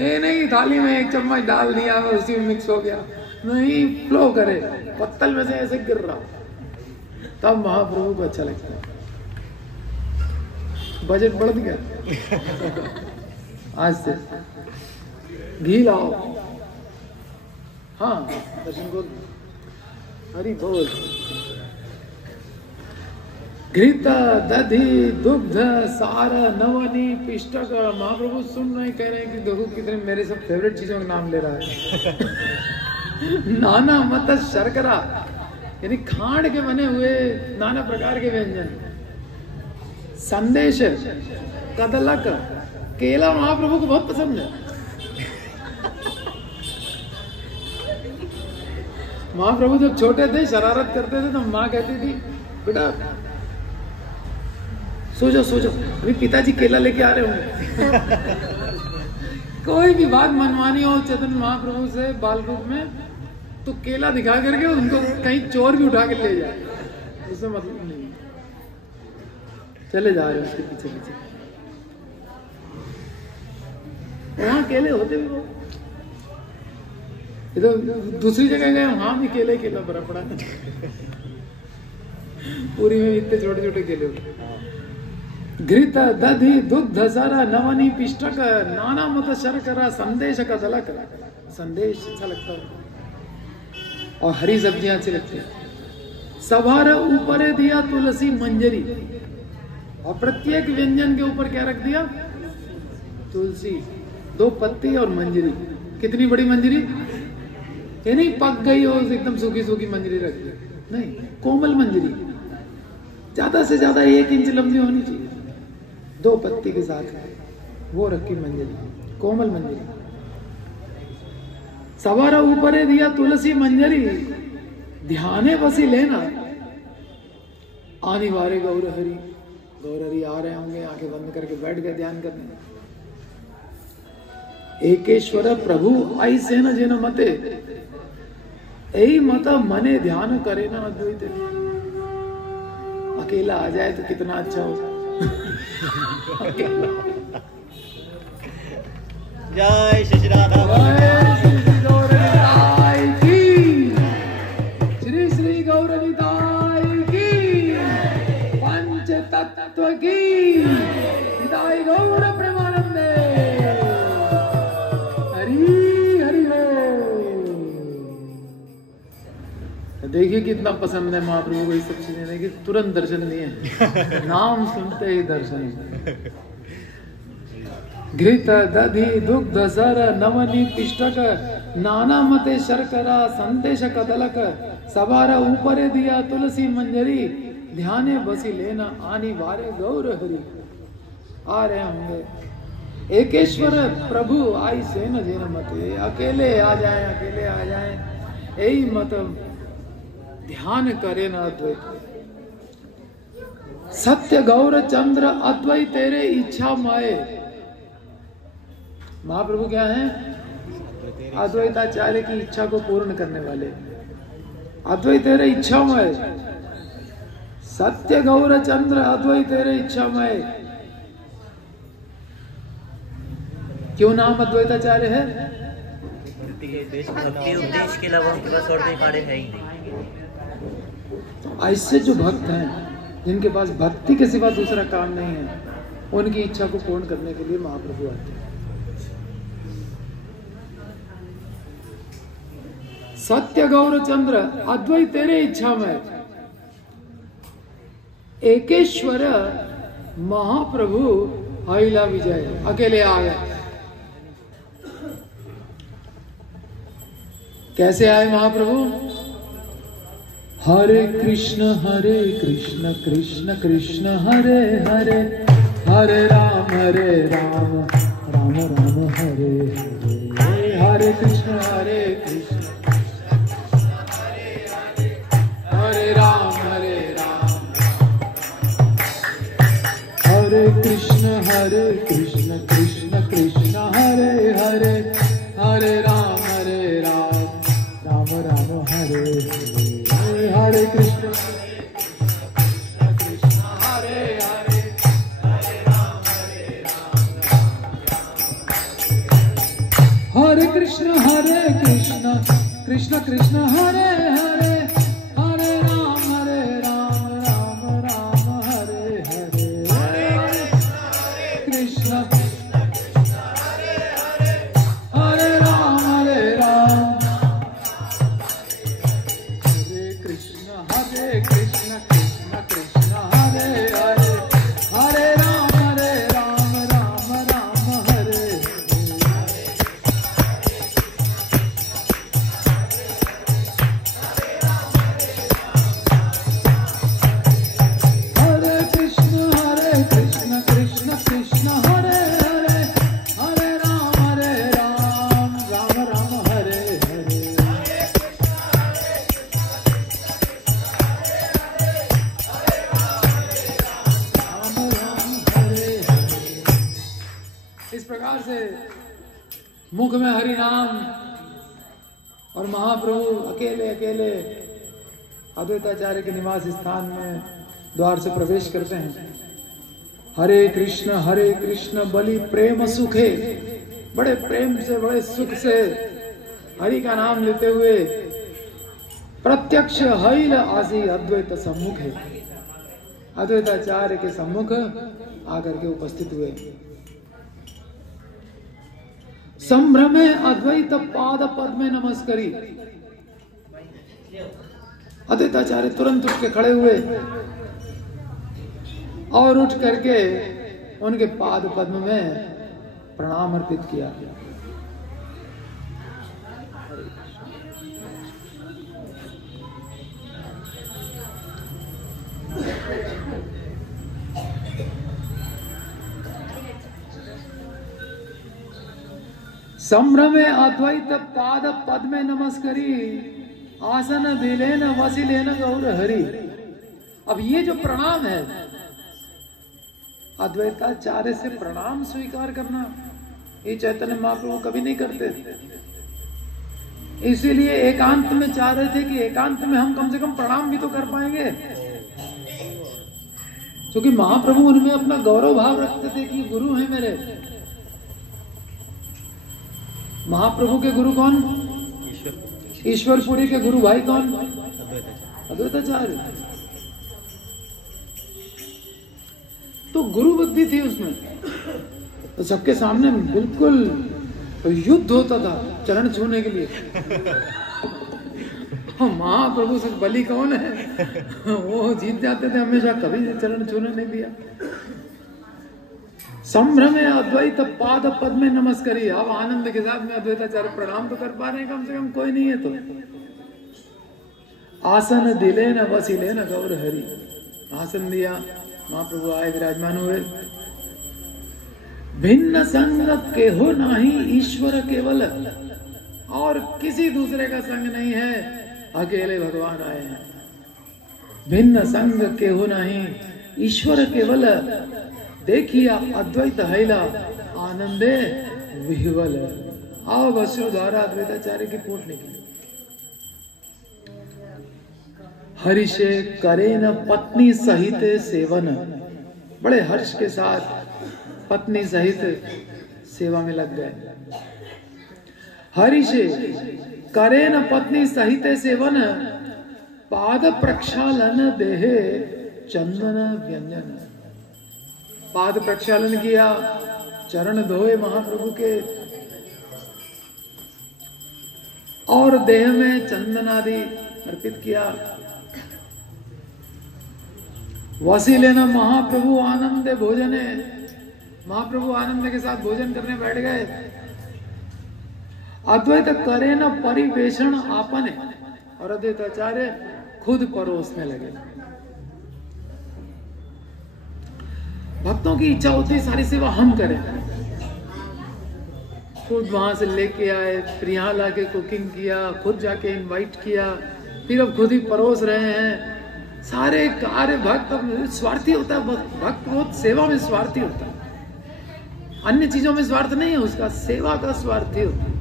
ए नहीं थाली में एक चम्मच डाल दिया उसी में मिक्स हो गया, नहीं, फ्लो करे, पत्तल में से ऐसे गिर रहा, तब महाप्रभु को अच्छा लगता है। बजट बढ़ गया आज से, घी लाओ। हाँ दर्शन को हरि बोल। घृत, दधी, दुग्ध, सार, नवनी, पिष्टक। महाप्रभु सुन रहे कह रहे हैं कि देखो कितने मेरे सब फेवरेट चीजों का नाम ले रहा है। नाना मत शर्करा, यानी खांड के बने हुए नाना प्रकार के व्यंजन। संदेश, कदलक, केला महाप्रभु को बहुत पसंद है। महाप्रभु जब छोटे थे शरारत करते थे तो माँ कहती थी बेटा सो जाओ सो जाओ, अभी पिताजी केला लेके आ रहे होंगे। कोई भी बात मनवानी हो चैतन्य महाप्रभु से बाल रूप में, तो केला दिखा करके उनको कहीं चोर भी उठा के ले जाए, उससे मतलब नहीं। चले जा रहे उसके पीछे पीछे, वहां केले होते भी वो, इधर दूसरी जगह गए वहां भी केला भरा पड़ा। पूरी में इतने छोटे छोटे केले होते। घृत दधि दुग्ध सर नवनी पिष्टक नाना मत शर्करा संदेश का दलक। संदेश अच्छा लगता है और हरी सब्जियां अच्छी लगती है। सभार ऊपर दिया तुलसी मंजरी, और प्रत्येक व्यंजन के ऊपर क्या रख दिया? तुलसी, 2 पत्ती और मंजरी। कितनी बड़ी मंजरी? ये नहीं पक गई हो एकदम सूखी सूखी मंजरी रख दी, नहीं, कोमल मंजरी, ज्यादा से ज्यादा 1 इंच लंबी होनी चाहिए, 2 पत्ती के साथ वो रखी मंजरी, कोमल मंजरी। सवारा ऊपर दिया तुलसी मंजरी, ध्याने बसी लेना आनी वारे गौर हरि। गौर हरि आ रहे होंगे, आंखें बंद करके बैठ गए ध्यान करने। एकेश्वर प्रभु आई से न जेन मते, यही मत मने ध्यान करे ना अद्वैत। अकेला आ जाए तो कितना अच्छा हो। जय श्री राधा, श्री श्री गौरविताई की, पंच तत्व की, हिताई गौर प्रेमानंदे। हरि हरि हो। देखिए कितना पसंद है महाप्रभु को ये सब चीजें, देखिए तुरंत दर्शन दिए, नाम सुनते ही दर्शन। घृत दधि दुग्ध सर नवनी पिष्टक नाना मते शर्करा संदेश कदलक। सवार ऊपर दिया तुलसी मंजरी, ध्याने बसी लेना आनी वारे गौर हरि। आ रहे होंगे एकेश्वर प्रभु आई से न जेन मते, अकेले आ जाए, अकेले आ जाए, यही मत ध्यान करे न अद्वैत। सत्य गौर चंद्र अद्वैत तेरे इच्छा माए। महाप्रभु क्या है? अद्वैताचार्य की इच्छा को पूर्ण करने वाले। अद्वैत तेरे इच्छामय, सत्य गौर चंद्र अद्वैत तेरे इच्छामय। क्यों नाम अद्वैताचार्य है? भक्ति उपदेश के अलावा उनके पास और कोई कार्य है ही नहीं। ऐसे जो भक्त हैं जिनके पास भक्ति के सिवा दूसरा काम नहीं है, उनकी इच्छा को पूर्ण करने के लिए महाप्रभु आते हैं। सत्य गौर चंद्र अद्वैत तेरे इच्छा में। एकेश्वर महाप्रभु अहिला विजय, अकेले आ गए। कैसे आए महाप्रभु? हरे कृष्ण कृष्ण कृष्ण हरे हरे, हरे राम राम राम हरे हरे। हरे कृष्ण हरे राम हरे कृष्ण कृष्ण कृष्ण हरे हरे, हरे राम राम राम हरे हरे। हरे कृष्ण कृष्ण हरे हरे, हरे राम हरे कृष्ण कृष्ण कृष्ण हरे हरे, हरे राम राम राम हरे हरे। कृष्ण हरे राम हरे कृष्ण कृष्ण कृष्ण हरे हरे, हरे राम राम राम हरे हरे। मुख में हरि नाम और महाप्रभु अकेले अकेले अद्वैताचार्य के निवास स्थान में द्वार से प्रवेश करते हैं। हरे कृष्ण बलि प्रेम सुखे, बड़े प्रेम से बड़े सुख से हरि का नाम लेते हुए प्रत्यक्ष हैल आसी अद्वैत सम्मुख है। अद्वैताचार्य के सम्मुख आकर के उपस्थित हुए। संभ्रमे अद्वैत पाद पद में नमस्करी। अद्वैताचार्य तुरंत उठ के खड़े हुए और उठ करके उनके पाद पद्म में प्रणाम अर्पित किया। संभ्रमे अद्वैत पाद पद में नमस्करी आसन दिलेन वसिलेन गौर हरि। अब ये जो प्रणाम है, अद्वैताचार्य से प्रणाम स्वीकार करना, ये चैतन्य महाप्रभु कभी नहीं करते थे। इसीलिए एकांत में चाह रहे थे कि एकांत में हम कम से कम प्रणाम भी तो कर पाएंगे, क्योंकि महाप्रभु उनमें अपना गौरव भाव रखते थे कि गुरु हैं मेरे। महाप्रभु के गुरु कौन? ईश्वरपुरी के गुरु भाई कौन? अद्वैताचार्य। तो गुरु बुद्धि थी उसमें, तो सबके सामने बिल्कुल युद्ध होता था चरण छूने के लिए। महाप्रभु से बलि कौन है? वो जीत जाते थे हमेशा, कभी चरण छूने नहीं दिया। संभ्रम है अद्वैत पाद पद में नमस्करी। अब आनंद के साथ में अद्वैताचार्य प्रणाम तो कर पा रहे हैं, कम से कम कोई नहीं है तो। आसन दिले न वसिले न गौर हरि। आसन दिया, महाप्रभु आए, विराजमान हुए। भिन्न संग के हो नाही ईश्वर केवल। और किसी दूसरे का संग नहीं है, अकेले भगवान आए हैं। भिन्न संग के हो नाही ईश्वर केवल। देखिए अद्वैत हैला आनंदे विह्वल। आओ अश्रुधारा अद्वैताचार्य की पोट निकली। हर्षे करे न पत्नी सहित सेवन। बड़े हर्ष के साथ पत्नी सहित सेवा में लग गए। हर्षे करे न पत्नी सहित सेवन। पाद प्रक्षालन देहे चंदन व्यंजन। पाद प्रक्षालन किया, चरण धोए महाप्रभु के, और देह में चंदन आदि अर्पित किया। वसीलेन महाप्रभु आनंद भोजने। महाप्रभु आनंद के साथ भोजन करने बैठ गए। अद्वैत करे न परिवेषण आपने। और अद्वैताचार्य खुद परोसने लगे। भक्तों की इच्छा होती है सारी सेवा हम करें, खुद वहां से लेके आए, फिर यहाँ लाके कुकिंग किया, खुद जाके इनवाइट किया, फिर अब खुद ही परोस रहे हैं। सारे कार्य भक्त स्वार्थी होता है। भक्त बहुत सेवा में स्वार्थी होता है, अन्य चीजों में स्वार्थ नहीं है उसका, सेवा का स्वार्थी होता है।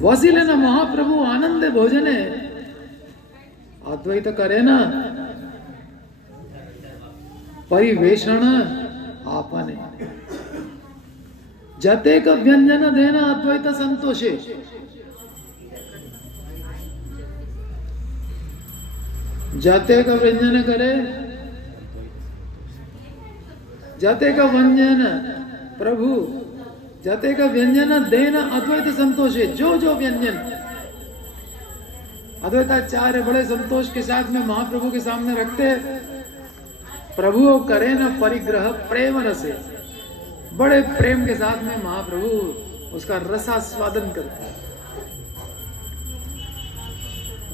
वसीले न महाप्रभु आनंद भोजने। अद्वैत करे ना परिवेषण आपने। जते का व्यंजन देना अद्वैत संतोषे। जाते का व्यंजन करे, जाते का व्यंजन प्रभु, जाते का व्यंजन देना अद्वैत संतोषे। जो जो व्यंजन अद्वैताचार्य बड़े संतोष के साथ में महाप्रभु के सामने रखते। प्रभु करे न परिग्रह प्रेम रसे। बड़े प्रेम के साथ में महाप्रभु उसका रसास्वादन करते।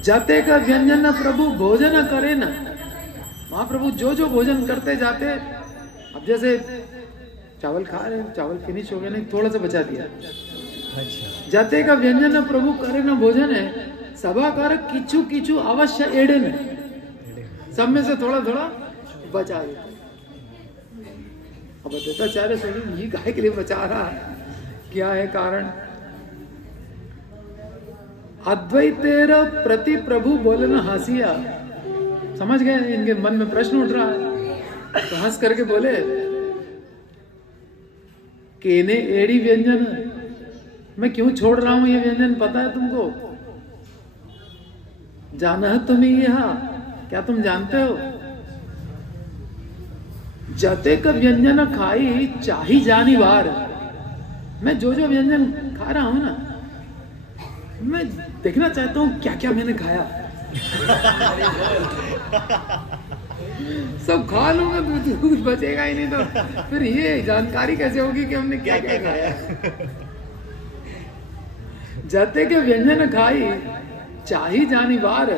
जाते का व्यंजन प्रभु भोजन करे न। महाप्रभु जो जो भोजन करते जाते, अब जैसे चावल खा रहे, चावल फिनिश हो गया, नहीं थोड़ा सा बचा दिया। जाते का व्यंजन प्रभु करे न भोजन है। सभाकार किचु किचु अवश्य एड़े में। सब में से थोड़ा थोड़ा बचा देता। अब अद्वैताचार्य सोचे ये काहे के लिए बचा रहा, क्या है कारण? अद्वैतेर प्रति प्रभु बोले न हंसिया। समझ गए, इनके मन में प्रश्न उठ रहा है, तो हंस करके बोले केने एड़ी व्यंजन, मैं क्यों छोड़ रहा हूं ये व्यंजन, पता है तुमको? जाना है तुम्हें यहाँ, क्या तुम जानते हो? जते का व्यंजन खाई चाही जानी बार। मैं जो जो व्यंजन खा रहा हूं ना, मैं देखना चाहता हूं क्या क्या मैंने खाया। सब खा लूंगा तो कुछ बचेगा ही नहीं, तो फिर ये जानकारी कैसे होगी कि हमने क्या क्या खाया। जते के व्यंजन खाई चाही जानी बार,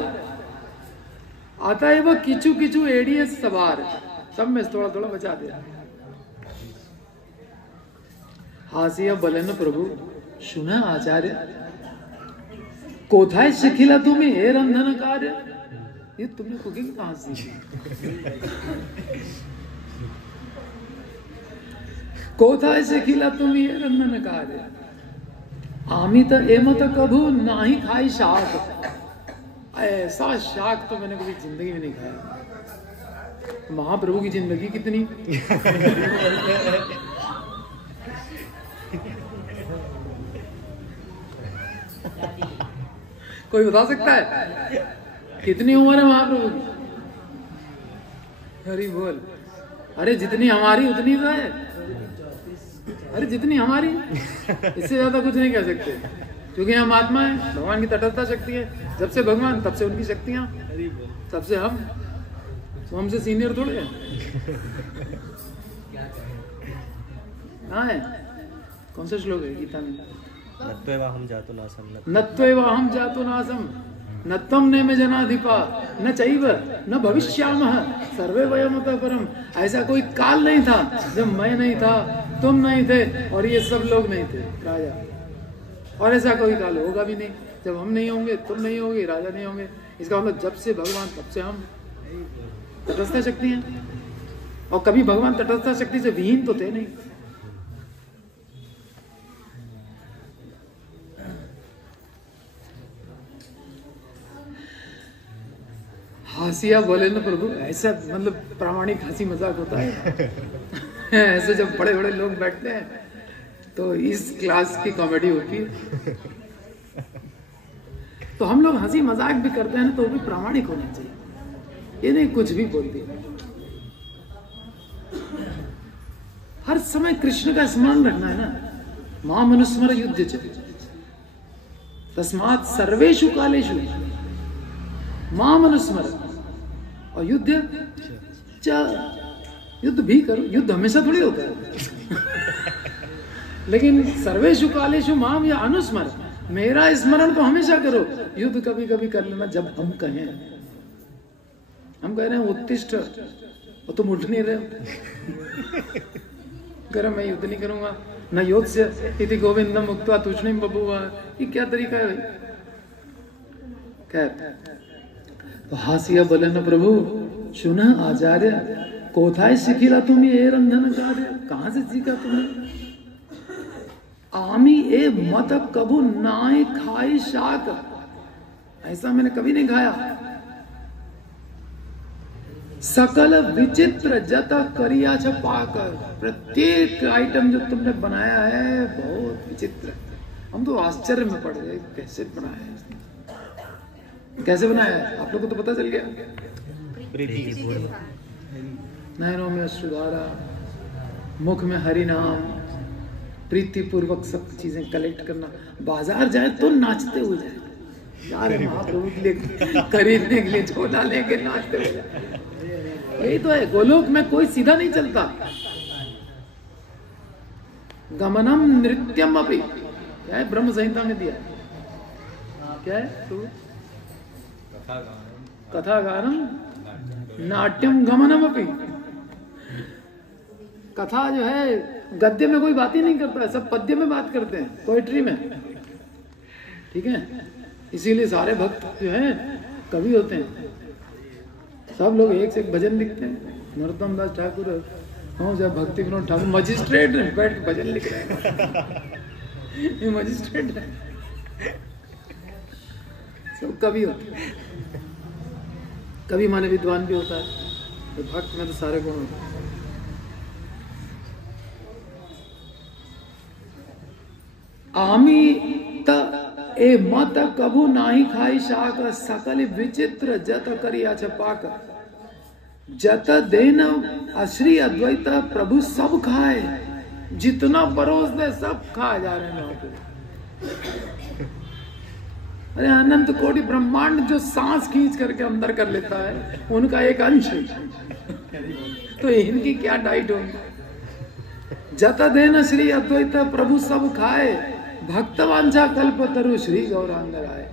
आता है वह किचू किचू एड़िए सवार। सब में थोड़ा थोड़ा बचा दे। हासिया बलन प्रभु सुना आचार्य, कोथाय शिखिला तुम्हें हे रंधन कार्य। ये तुमने कुकिंग कहां सीखी? कोथाय शिखिला तुम्हें हे रंधन कार्य, आमी तो एमत कभू नाही खाई शाक। ऐसा शाक तो मैंने कभी जिंदगी में नहीं खाया। महाप्रभु की जिंदगी कितनी कोई बता सकता है कितनी उम्र है महाप्रभु की? हरि बोल। अरे जितनी हमारी उतनी तो है। अरे जितनी हमारी, इससे ज्यादा कुछ नहीं कह सकते, क्योंकि हम आत्मा है। भगवान की तटस्थता शक्ति है। जब से भगवान तब से उनकी शक्तियां, तब से हम। तो हमसे सीनियर थोड़े हैं। कहाँ है? कौन सा श्लोक है गीता में? नत्वेवाहं जातो नासम, नत्वेवाहं जातो नासम, नत्वं नेमे जनाधिपा, न चैव न भविष्यामः सर्वे वयमतः परम। ऐसा कोई काल नहीं था जब मैं नहीं था, तुम नहीं थे और ये सब लोग नहीं थे राजा। और ऐसा कोई काल होगा भी नहीं जब हम नहीं होंगे, तुम नहीं होगे, राजा नहीं होंगे। इसका मतलब जब से भगवान तब से हम। तटस्थ शक्ति है, और कभी भगवान तटस्थ शक्ति से विहीन तो थे नहीं। हासिया बोले ना प्रभु, ऐसा मतलब प्रामाणिक हंसी मजाक होता है। ऐसे जब बड़े बड़े लोग बैठते हैं तो इस क्लास की कॉमेडी होती है। तो हम लोग हंसी मजाक भी करते हैं तो भी प्रामाणिक होना चाहिए। ये नहीं कुछ भी बोल दिया। हर समय कृष्ण का स्मरण रखना है ना। मां मनुस्मर युद्ध च तस्मात् सर्वेषु कालेषु मां मनुस्मर। और युद्ध युद्ध भी करो। युद्ध हमेशा थोड़ी होता है। लेकिन सर्वेषु कालेषु माम या अनुस्मर, मेरा स्मरण तो हमेशा करो। युद्ध कभी कभी कर लेना जब हम कहें। हम कह रहे हैं उत्तिष्ठ, और तुम उठ नहीं रहे हो। कह रहे मैं युद्ध नहीं करूंगा, न योत्स्य इति गोविंदम उक्त्वा तुष्णीम बभूव। ये क्या तरीका है भाई? खैर, तो हासिया बोले न प्रभु सुना आचार्य, कोथाय सिखिला तुम ये रंधन कार्य। कहां से सीखा तुमने? आमी ए मत कभू नाई खाई शाक। ऐसा मैंने कभी नहीं खाया। सकल विचित्र जत करिया छपाक। प्रत्येक आइटम जो तुमने बनाया है बहुत विचित्र। हम तो आश्चर्य में पड़ गए, कैसे बनाया है, कैसे बनाया है? आप लोग को तो पता चल गया। नयनों में अश्रुधारा, मुख में हरि नाम, प्रीति पूर्वक सब चीजें कलेक्ट करना। बाजार जाए तो नाचते हुए जाए। यार महाप्रभु के लिए खरीदने के लिए झोला लेके नाचते हुए जाए। यही तो है। गोलोक में कोई सीधा नहीं चलता। गमनम नृत्यम अपि, क्या है ब्रह्म संहिता में दिया? क्या है तो? कथा गानम नाट्यम गमनम अपि। कथा जो है गद्य में कोई बात ही नहीं करता है, सब पद्य में बात करते हैं, पोएट्री में। ठीक है, इसीलिए सारे भक्त जो हैं कवि होते हैं। सब लोग एक से एक भजन लिखते हैं। नरोत्तम दास ठाकुर जब भक्ति विनोद ठाकुर मजिस्ट्रेट बैठ के भजन लिख रहे हैं। ये मजिस्ट्रेट है, सब कवि होते हैं। कवि माने विद्वान भी होता है, तो भक्त में तो सारे गुण होते हैं। आमी त ए मत कभू नाही खाई शाक सकल विचित्र जत करिया छपाक जत देन अश्री अद्वैत प्रभु सब खाए। जितना परोस दे सब खा जा रहे हैं वहां पे। अरे अनंत कोटि ब्रह्मांड जो सांस खींच करके अंदर कर लेता है उनका एक अंश है, तो इनकी क्या डाइट होगी। जत देन श्री अद्वैत प्रभु सब खाए भक्त वांछा कल्प तरु श्री गौरांग राय।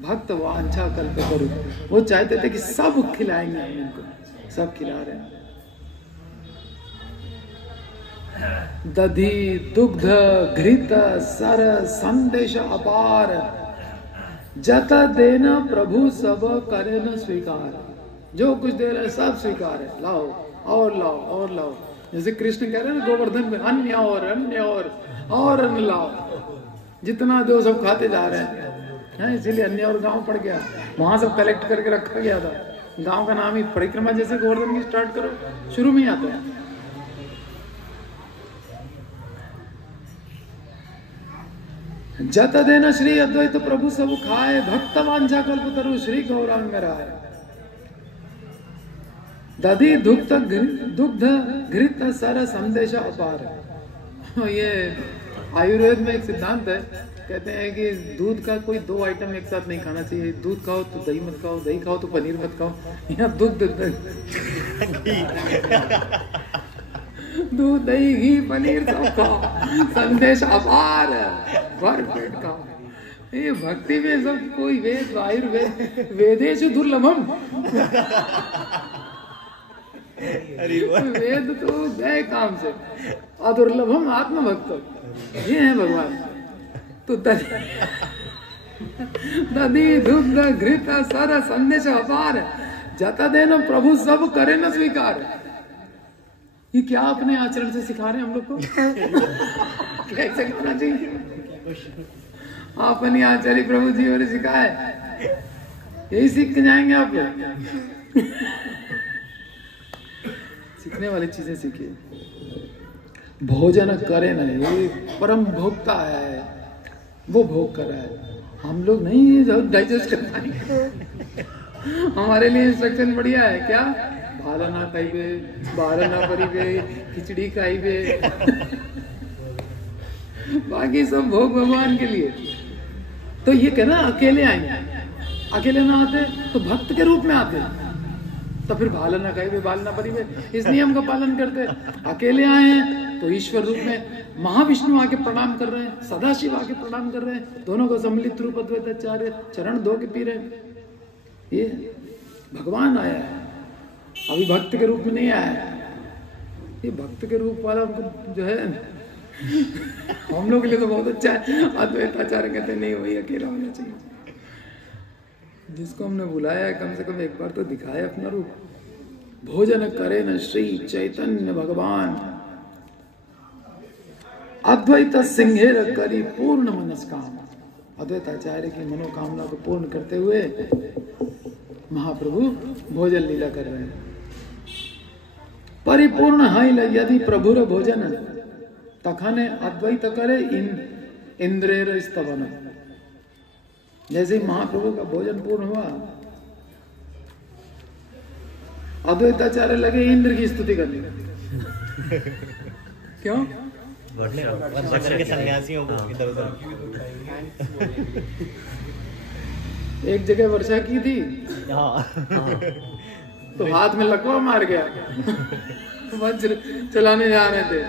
भक्त वांछा कल्प तरु, वो चाहते थे कि सब खिलाएंगे हम इनको, सब खिला रहे हैं। दधि दुग्ध घृत सर संदेश अपार जत देना प्रभु सब करे न स्वीकार। जो कुछ दे रहे सब स्वीकार है, लाओ और लाओ और लाओ। जैसे कृष्ण कह रहे हैं ना गोवर्धन में, अन्य और अन्न लाओ। जितना दो सब खाते जा रहे हैं, इसीलिए अन्य और गांव पड़ गया। वहां सब कलेक्ट करके रखा गया था। गांव का नाम ही परिक्रमा जैसे गोवर्धन की स्टार्ट करो, शुरू में ही आता है। जत देना श्री अद्वैत प्रभु सब खाए भक्त वांछा कल्प तरु श्री गौरांग राय। दधि दुग्ध घृत सर संदेश अपार। ये आयुर्वेद में एक सिद्धांत है, कहते हैं कि दूध का कोई दो आइटम एक साथ नहीं खाना चाहिए। दूध खाओ तो दही मत खाओ, दही खाओ तो पनीर मत खाओ। यहाँ दूध दही घी पनीर सब खाओ, संदेश अपार भर पेट खाओ। ये भक्ति में सब कोई वेद आयुर्वेद वेदेषु दुर्लभम। वेद तो गए काम से, अदुर्लभम आत्मभक्त ये है भगवान। तो दधि दुग्ध घृत सर संदेश अपार जता देना प्रभु सब करे न स्वीकार। ये क्या अपने आचरण से सिखा रहे हैं हम लोग को कैसे करना चाहिए। अपनी आचार्य प्रभु जी ने सिखाए, यही सीख के जाएंगे आप लोग। सीखने वाली चीजें सीखिए। भोजन करे ना, ये परम भोक्ता है, वो भोग कर रहा है। हम लोग नहीं डाइजेस्ट कर पाएंगे। हमारे लिए इंस्ट्रक्शन बढ़िया है क्या, भाला ना खाइबे, बारा ना परिबे, खिचड़ी खाइबे। बाकी सब भोग भगवान के लिए। तो ये कहना अकेले आएंगे, अकेले ना आते तो भक्त के रूप में आते, तो फिर भाला ना खाइबे बाल ना परिबे, इस नियम का पालन करते। अकेले आए हैं तो ईश्वर रूप में महाविष्णु आके प्रणाम कर रहे हैं, सदाशिव आके प्रणाम कर रहे हैं, दोनों को सम्मिलित रूप अद्वैताचार्य चरण धो के पी रहे हैं। ये भगवान आया है, अभी भक्त के रूप में नहीं आया है। ये भक्त के रूप वाला जो है हम लोग के लिए तो बहुत अच्छा है। अद्वैताचार्य कहते हैं नहीं वही अकेला होना चाहिए। जिसको हमने बुलाया है कम से कम एक बार तो दिखाए अपना रूप। भोजन करे न श्री चैतन्य भगवान अद्वैत सिंहेर करी पूर्ण मनस्काम। अद्वैताचार्य की मनोकामना को पूर्ण करते हुए महाप्रभु भोजन लीला कर रहे हैं। परिपूर्ण हाइल यदि प्रभुर भोजन तखने अद्वैत करे इंद्रेर स्तवन। जैसे महाप्रभु का भोजन पूर्ण हुआ, अद्वैताचार्य लगे इंद्र की स्तुति करने। क्यों? सन्यासियों को इधर उधर। एक जगह वर्षा की थी तो हाथ में लकवा मार गया। वज्र चलाने जा रहे थे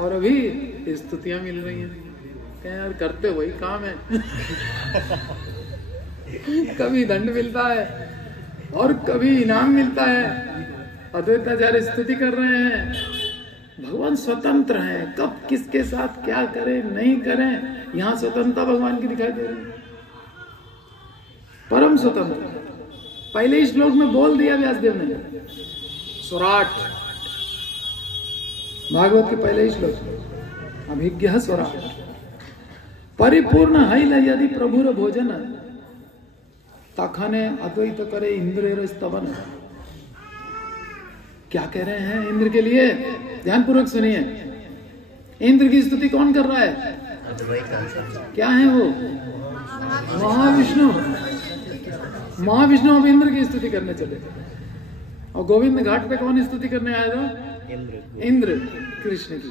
और अभी स्तुतियां मिल रही हैं। क्या यार, करते वही काम है। कभी दंड मिलता है और कभी इनाम मिलता है। अद्वैताचार्य स्तुति कर रहे हैं। भगवान स्वतंत्र है, कब किसके साथ क्या करें नहीं करें, यहाँ स्वतंत्रता भगवान की दिखाई दे रही है। परम स्वतंत्र। पहले ही श्लोक में बोल दिया व्यासदेव ने, स्वराट, भागवत के पहले ही श्लोक, अभिज्ञ स्वराट। परिपूर्ण हैल यदि प्रभुर भोजन तखने अद्वैत करे इंद्रेर स्तवन। क्या कह रहे हैं इंद्र के लिए? ध्यान पूर्वक सुनिए। इंद्र की स्तुति कौन कर रहा है? क्या है वो? महाविष्णु। महाविष्णु अब इंद्र की स्तुति करने चले थे, और गोविंद घाट पे कौन स्तुति करने आया था? इंद्र कृष्ण की।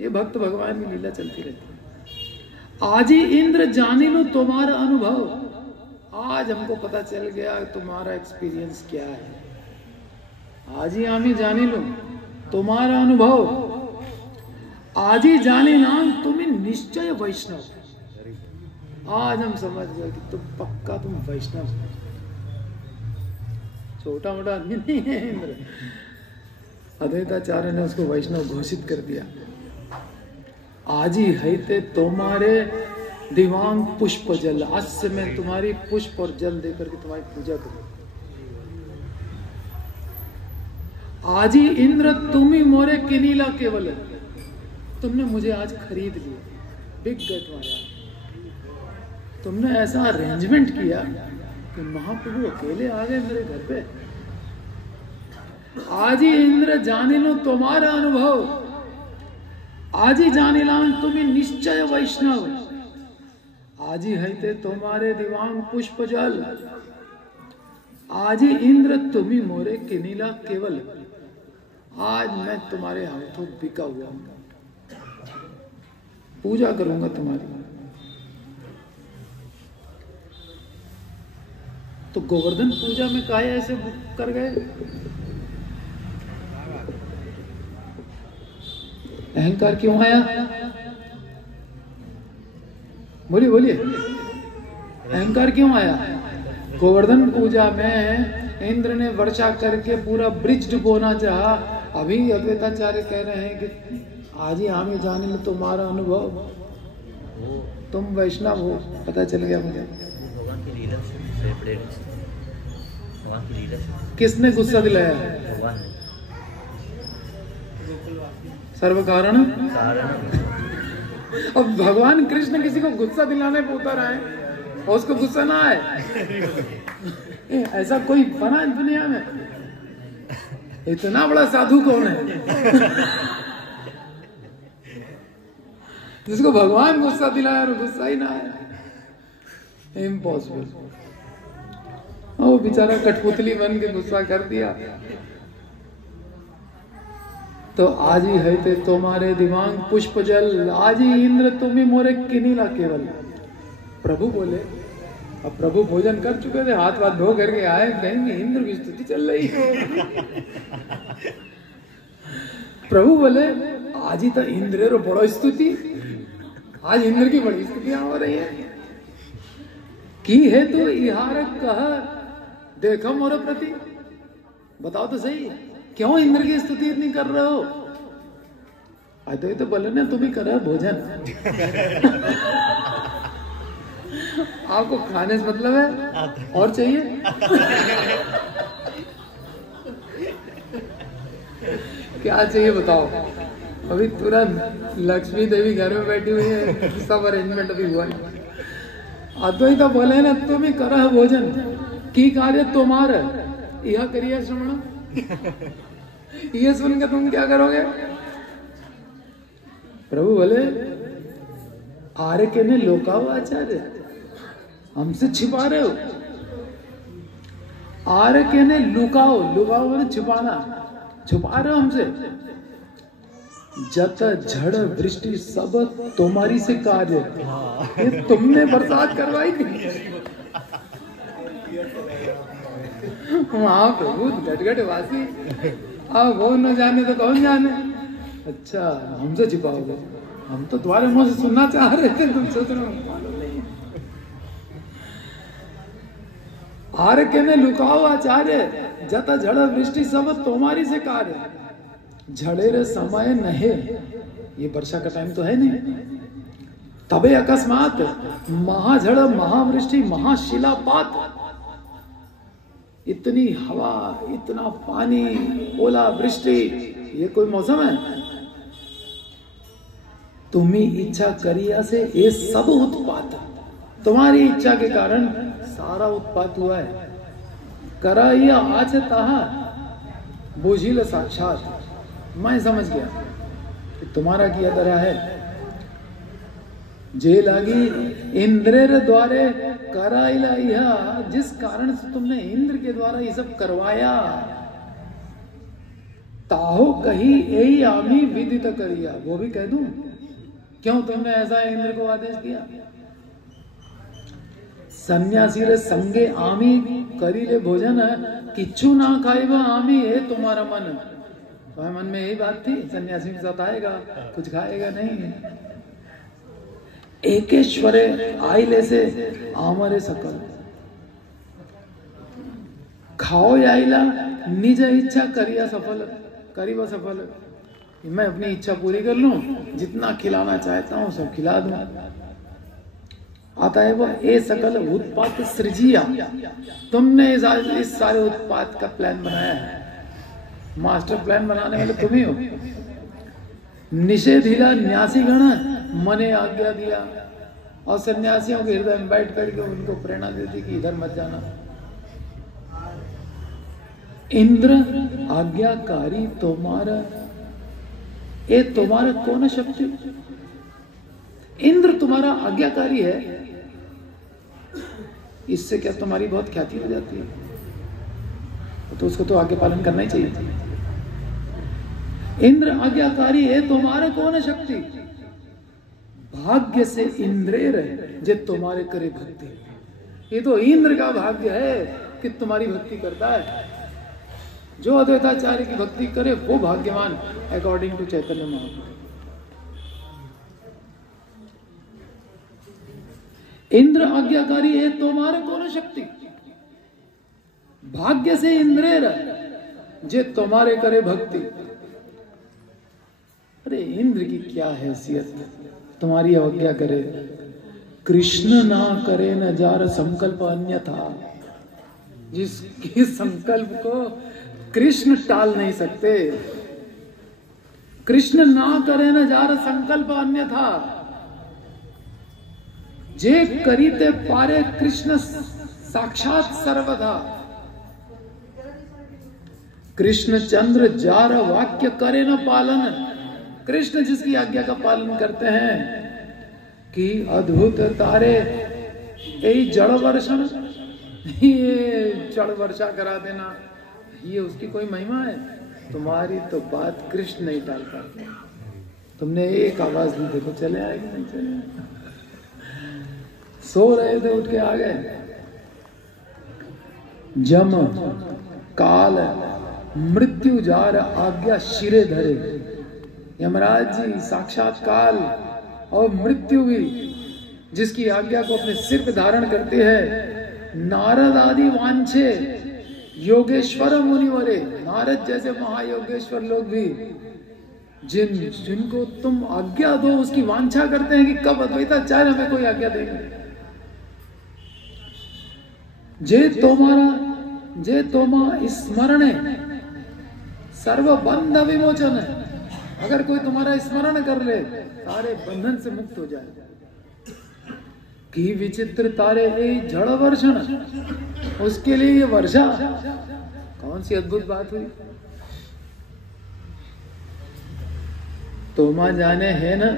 ये भक्त भगवान की लीला चलती रहती है। आज ही इंद्र जानी लो तुम्हारा अनुभव। आज हमको पता चल गया तुम्हारा एक्सपीरियंस क्या है। आज ही आमी जानी लो तुम्हारा अनुभव। आज ही जानी नाम तुम्हें निश्चय वैष्णव। आज हम समझ गए कि तुम पक्का तुम वैष्णव हो। छोटा मोटा आदमी नहीं है इंद्र। अद्वैताचार्य ने उसको वैष्णव घोषित कर दिया। आज ही है ते तुम्हारे दिवांग पुष्प जल। आज से मैं तुम्हारी पुष्प और जल देकर के तुम्हारी पूजा करूं। आज ही इंद्र तुम ही मोरे किनीला केवल। तुमने मुझे आज खरीद लिया, बिक गए तुम्हारे। तुमने ऐसा अरेंजमेंट किया कि महाप्रभु अकेले आ गए मेरे घर पे। आज ही इंद्र जाने लो तुम्हारा अनुभव। आज ही जाने लो तुम्हें निश्चय वैष्णव। आज ही है ते तुम्हारे दिवांग पुष्प जल। आज ही इंद्र तुम ही मोरे किनीला केवल। आज मैं तुम्हारे हाथों बिका हुआ हूं, पूजा करूंगा तुम्हारी। तो गोवर्धन पूजा में काहे ऐसे कर गए? अहंकार क्यों आया? बोलिए बोलिए, अहंकार क्यों आया? गोवर्धन पूजा में इंद्र ने वर्षा करके पूरा ब्रिज डुबोना चाहा। अभी अद्वैताचार्य कह रहे हैं कि आज ही हमें जाने लो तुम्हारा अनुभव। तुम वैष्णव हो, पता चल गया मुझे। भगवान की लीला से भगवान की लीला से किसने गुस्सा दिलाया? भगवान ने। सर्व कारण। अब भगवान कृष्ण किसी को गुस्सा दिलाने पे उतर आए और उसको गुस्सा ना आए, ऐसा कोई बना है दुनिया में? इतना बड़ा साधु कौन है जिसको भगवान गुस्सा दिलाया और गुस्सा ही ना आया? इम्पॉसिबल। वो बेचारा कठपुतली बन के गुस्सा कर दिया। तो आज ही है ते तुम्हारे दिवांग पुष्प जल। आज ही इंद्र तुम्हें मोरे किनीला केवल। प्रभु बोले, अब प्रभु भोजन कर चुके थे, हाथ वाथ धो करके आए, कहेंगे इंद्र की स्तुति चल रही है। प्रभु बोले आज ही तो इंद्र रो बड़ो स्तुति। आज इंद्र की बड़ी स्तुतियां हो रही है। की है तो इहार कह देखो मोर प्रति। बताओ तो सही, क्यों इंद्र की स्तुति इतनी कर रहे हो? अद्वैत तो बोले ना तुम ही कर रहे हो भोजन। आपको खाने से मतलब है, और चाहिए? क्या चाहिए बताओ? अभी तुरंत लक्ष्मी देवी घर में बैठी हुई है, सब अरेंजमेंट अभी हुआ है। अद्वैत बोले ना तुम ही कर भोजन की कार्य तुम्हारा। यह करिए श्रवण। ये सुन के तुम क्या करोगे? प्रभु बोले आर्य के ने लोकाओ आचार्य, हमसे छिपा रहे हो। आर्य के ने लुकाओ, लुकाओ मैंने छुपाना, छुपा रहे हो हमसे। जत झड़ वृष्टि सब तुम्हारी से कार्य। ये तुमने बरसात करवाई थी। वहां प्रभु गटगट वासी, अब वो न जाने तो कौन जाने। अच्छा हमसे छिपाओगे? हम तो तुम्हारे मुंह से सुनना चाह रहे थे, तुम सोच रहे हो मालूम नहीं। आर्य के ने लुकाओ आचार्य, जत झड़ वृष्टि सब तुम्हारी से कार्य। झड़े रे समय नहे, ये वर्षा का टाइम तो है नहीं। तबे अकस्मात महाझड़ महावृष्टि महाशिलापात। इतनी हवा, इतना पानी, ओला वृष्टि, ये कोई मौसम है? तुम्ही इच्छा करिया से ये सब उत्पात। तुम्हारी इच्छा के कारण सारा उत्पात हुआ है। करा ये आज तहा बुझिल साक्षात। मैं समझ गया कि तुम्हारा किया तरह है। जे लागी इंद्रेर द्वारे कराइला यह, जिस कारण से तुमने इंद्र के द्वारा ये सब करवाया, ताहो कही यही आमी विदित करिया, वो भी कह दूं क्यों तुमने ऐसा इंद्र को आदेश दिया। सन्यासी रे संगे आमी करीले भोजन किच्छु ना खाएगा आमी, है तुम्हारा मन। तुम्हारे मन में यही बात थी सन्यासी के साथ आएगा कुछ खाएगा नहीं। एकेश्वरे आइले से आमरे सकल, खाओ आइला निज इच्छा करिया सफल, करीबा सफल। मैं अपनी इच्छा पूरी कर लूं, जितना खिलाना चाहता हूं सब खिला दूं। आता है वो ए सकल उत्पाद सृजिया, तुमने इस सारे उत्पाद का प्लान बनाया है, मास्टर प्लान बनाने वाले तुम ही हो। निषेधिला न्यासी गण मने आज्ञा दिया, और सन्यासियों के हृदय में बैठ करके उनको प्रेरणा देती कि इधर मत जाना। इंद्र आज्ञाकारी तुम्हारा, ये तुम्हारा कौन शक्ति? इंद्र तुम्हारा आज्ञाकारी है, इससे क्या तुम्हारी बहुत ख्याति हो जाती है? तो उसको तो आज्ञा पालन करना ही चाहिए। इंद्र आज्ञाकारी है, तुम्हारा कौन शक्ति? भाग्य से इंद्रेर जे तुम्हारे करे भक्ति, ये तो इंद्र का भाग्य है कि तुम्हारी भक्ति करता है। जो अद्वैताचार्य की भक्ति करे वो भाग्यवान, अकॉर्डिंग टू चैतन्य महाप्रभु। इंद्र आज्ञाकारी है, तुम्हारे कौन शक्ति? भाग्य से इंद्रेर जे तुम्हारे करे भक्ति। अरे इंद्र की क्या हैसियत, तुम्हारी अवज्ञा करे। कृष्ण ना करे न जार संकल्प अन्यथा, जिसके संकल्प को कृष्ण टाल नहीं सकते। कृष्ण ना करे न जार संकल्प अन्यथा, जे करीते पारे कृष्ण साक्षात सर्वदा। कृष्ण चंद्र जार वाक्य करे न पालन, कृष्ण जिसकी आज्ञा का पालन करते हैं कि अद्भुत तारे यही जड़ वर्षण, ये जड़ वर्षा करा देना, ये उसकी कोई महिमा है? तुम्हारी तो बात कृष्ण नहीं टाल पाते। तुमने एक आवाज दी, देखो चले आएगी नहीं चले। सो रहे थे उठ के आ गए। जम काल मृत्यु जार आज्ञा शिरे धरे। यमराज जी साक्षात काल और मृत्यु भी जिसकी आज्ञा को अपने सिर पे धारण करते हैं। नारद आदि वांछे योगेश्वर मुनिवरे, नारद जैसे महायोगेश्वर लोग भी जिनको तुम आज्ञा दो उसकी वांछा करते हैं कि कब अद्वैताचार्य हमें कोई आज्ञा देंगे। जे तोमा स्मरण सर्व बंध विमोचन है। अगर कोई तुम्हारा स्मरण कर ले सारे बंधन से मुक्त हो जाए। कि विचित्र तारे जड़ वर्षण, उसके लिए ये वर्षा कौन सी अद्भुत बात हुई। तोमा जाने है न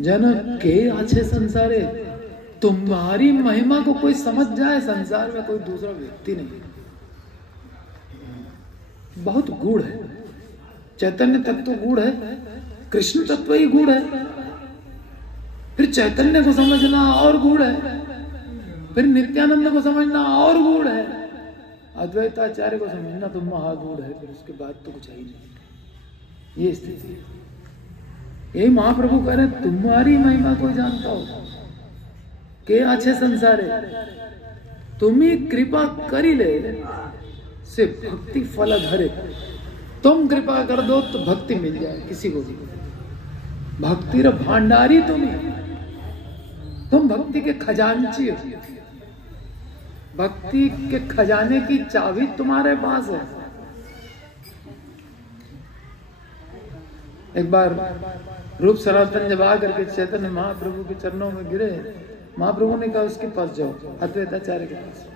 जन के अच्छे संसारे, तुम्हारी महिमा को कोई समझ जाए संसार में कोई दूसरा व्यक्ति नहीं। बहुत गूढ़ है, चैतन्य तत्व गूढ़ है, कृष्ण तत्व ही गूढ़ है, फिर चैतन्य को समझना और गूढ़ है, फिर नित्यानंद को समझना और गूढ़ है, अद्वैताचार्य को समझना तो महागूढ़ है, फिर उसके बाद तो कुछ है ही नहीं। ये स्थिति है। यही महाप्रभु कह रहे तुम्हारी महिमा कोई जानता हो के अच्छे संसारे, तुम्ही कृपा करी ले से भक्ति फल धरे। तुम कृपा कर दो तो भक्ति मिल जाए किसी को भी। भक्ति रे भांडारी तुम भक्ति के खजांची हो। भक्ति के खजाने की चाबी तुम्हारे पास है। एक बार रूप सनातन जब आकर के चैतन्य महाप्रभु के चरणों में गिरे, महाप्रभु ने कहा उसके पास जाओ, अद्वैताचार्य के पास।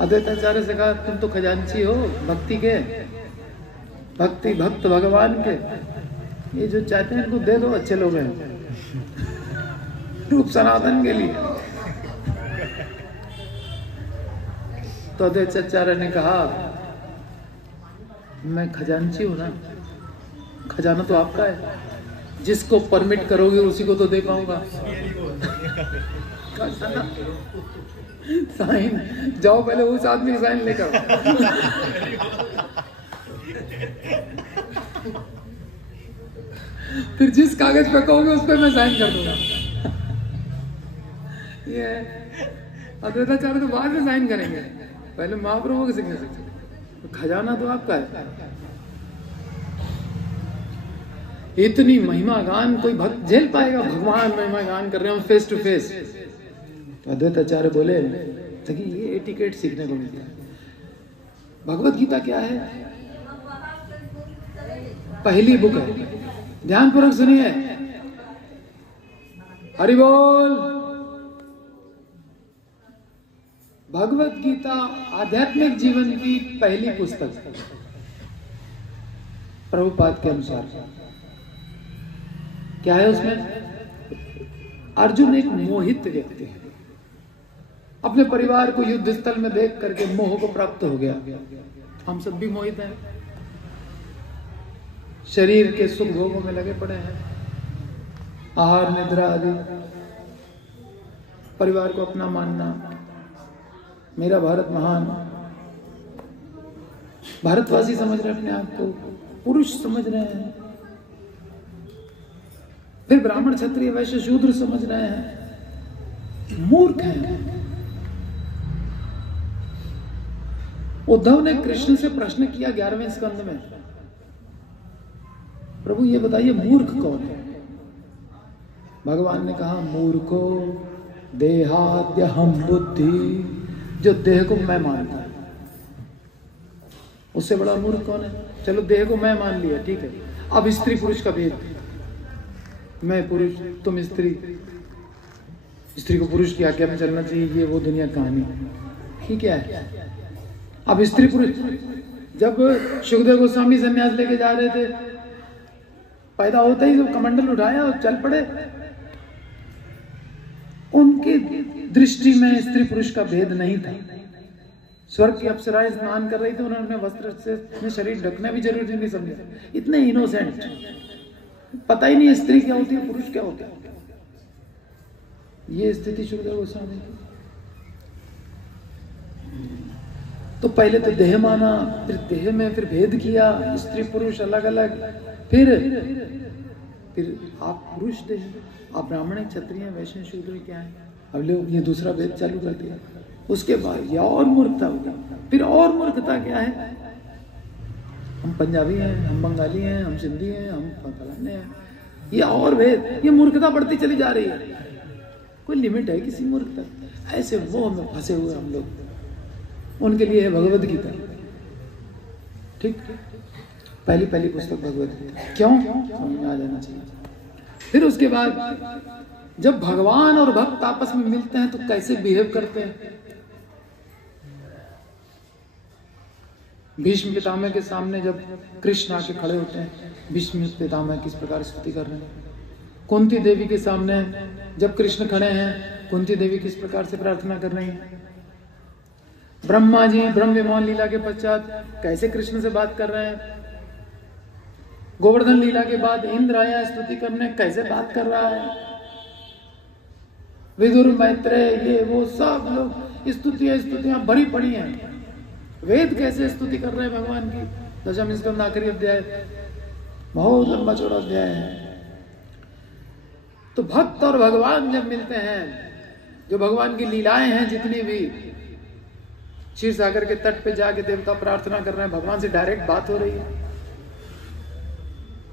अद्वैताचार्य से कहा तुम तो खजांची हो भक्ति के, भक्ति भक्त भगवान के, ये जो चाहते हैं इनको दे दो, अच्छे लोग हैं। रूप सनातन के लिए। तो अद्वैताचार्य ने कहा, मैं खजांची हूं ना, खजाना तो आपका है, जिसको परमिट करोगे उसी को तो दे पाऊंगा। साइन, जाओ पहले उस आदमी की साइन लेकर। फिर जिस कागज पे कहोगे उस पे मैं साइन कर दूंगा। ये अद्वैताचार्य तो बाद में साइन करेंगे, पहले महाप्रभु के सिग्नेचर। खजाना तो आपका है। इतनी महिमा गान कोई भक्त झेल पाएगा? भगवान महिमा गान कर रहे हैं फेस टू फेस। तो अद्वैताचार्य बोले, देखिए ये एटिकेट सीखने को मिलता है। भगवत गीता क्या है? पहली बुक है, ध्यानपूर्वक सुनिए। हरि बोल। भगवत गीता आध्यात्मिक जीवन की पहली पुस्तक है प्रभुपाद के अनुसार। क्या है उसमें? अर्जुन एक मोहित व्यक्ति है, अपने परिवार को युद्ध स्थल में देख करके मोह को प्राप्त हो गया। हम सब भी मोहित हैं, शरीर के सुख भोगों में लगे पड़े हैं, आहार निद्रा आदि, परिवार को अपना मानना, मेरा भारत महान, भारतवासी समझ रहे अपने आप को, पुरुष समझ रहे हैं, फिर ब्राह्मण क्षत्रिय वैश्य शूद्र समझ रहे हैं, मूर्ख हैं। उद्धव ने कृष्ण से प्रश्न किया 11वें स्कंद में, प्रभु ये बताइए मूर्ख कौन है? भगवान ने कहा, मूर्खो देहाद्य हम बुद्धि, जो देह को मैं मानता है। उससे बड़ा मूर्ख कौन है? चलो देह को मैं मान लिया, ठीक है, अब स्त्री पुरुष का भेद, मैं पुरुष तुम स्त्री, स्त्री को पुरुष की आज्ञा में चलना चाहिए, ये वो दुनिया कहानी, ठीक है। अब स्त्री पुरुष, जब सुखदेव गोस्वामी संन्यास लेके जा रहे थे, पैदा होते ही जब कमंडल उठाया और चल पड़े, उनकी दृष्टि में स्त्री पुरुष का भेद नहीं था। स्वर्ग की अप्सराएं स्नान कर रही थी, उन्होंने वस्त्र से शरीर ढकना भी जरूरी नहीं समझा। इतने इनोसेंट, पता ही नहीं स्त्री क्या होती है, पुरुष क्या होता है। ये स्थिति सुखदेव गोस्वामी। तो पहले तो देह माना, फिर देह में फिर भेद किया, स्त्री पुरुष अलग अलग, फिर आप पुरुष देह, आप ब्राह्मण क्षत्रिय वैश्य शूद्र क्या है, अब लोग ये दूसरा भेद चालू कर दिया। उसके बाद यह और मूर्खता हो गई। फिर और मूर्खता क्या है? हम पंजाबी हैं, हम बंगाली हैं, हम सिंधी हैं, हम फलाने हैं, ये और भेद, ये मूर्खता बढ़ती चली जा रही है। कोई लिमिट है किसी मूर्खता? ऐसे मोह में फंसे हुए हम लोग। उनके लिए है भगवत गीता, ठीक, पहली पुस्तक भगवत गीता। क्यों? समझ में आ जाना चाहिए। फिर उसके बाद जब भगवान और भक्त आपस में मिलते हैं तो कैसे बिहेव करते हैं। भीष्म पितामह के सामने जब कृष्ण आके खड़े होते हैं, भीष्म पितामह किस प्रकार स्तुति कर रहे हैं। कुंती देवी के सामने जब कृष्ण खड़े हैं, कुंती देवी किस प्रकार से प्रार्थना कर रही हैं। ब्रह्मा जी ब्रह्म विमोहन लीला के पश्चात कैसे कृष्ण से बात कर रहे हैं। गोवर्धन लीला के बाद इंद्र आया स्तुति करने, कैसे बात कर रहा है। विदुर मैत्रेय ये वो सब लोग स्तुतियां भरी पड़ी हैं। वेद कैसे स्तुति कर रहे हैं भगवान की। दशम स्कंद आखिरी अध्याय, बहुत लंबा चौड़ा अध्याय है। तो भक्त और भगवान जब मिलते हैं, जो भगवान की लीलाएं हैं जितनी भी, क्षीर सागर के तट पे जाके देवता प्रार्थना कर रहे हैं, भगवान से डायरेक्ट बात हो रही है।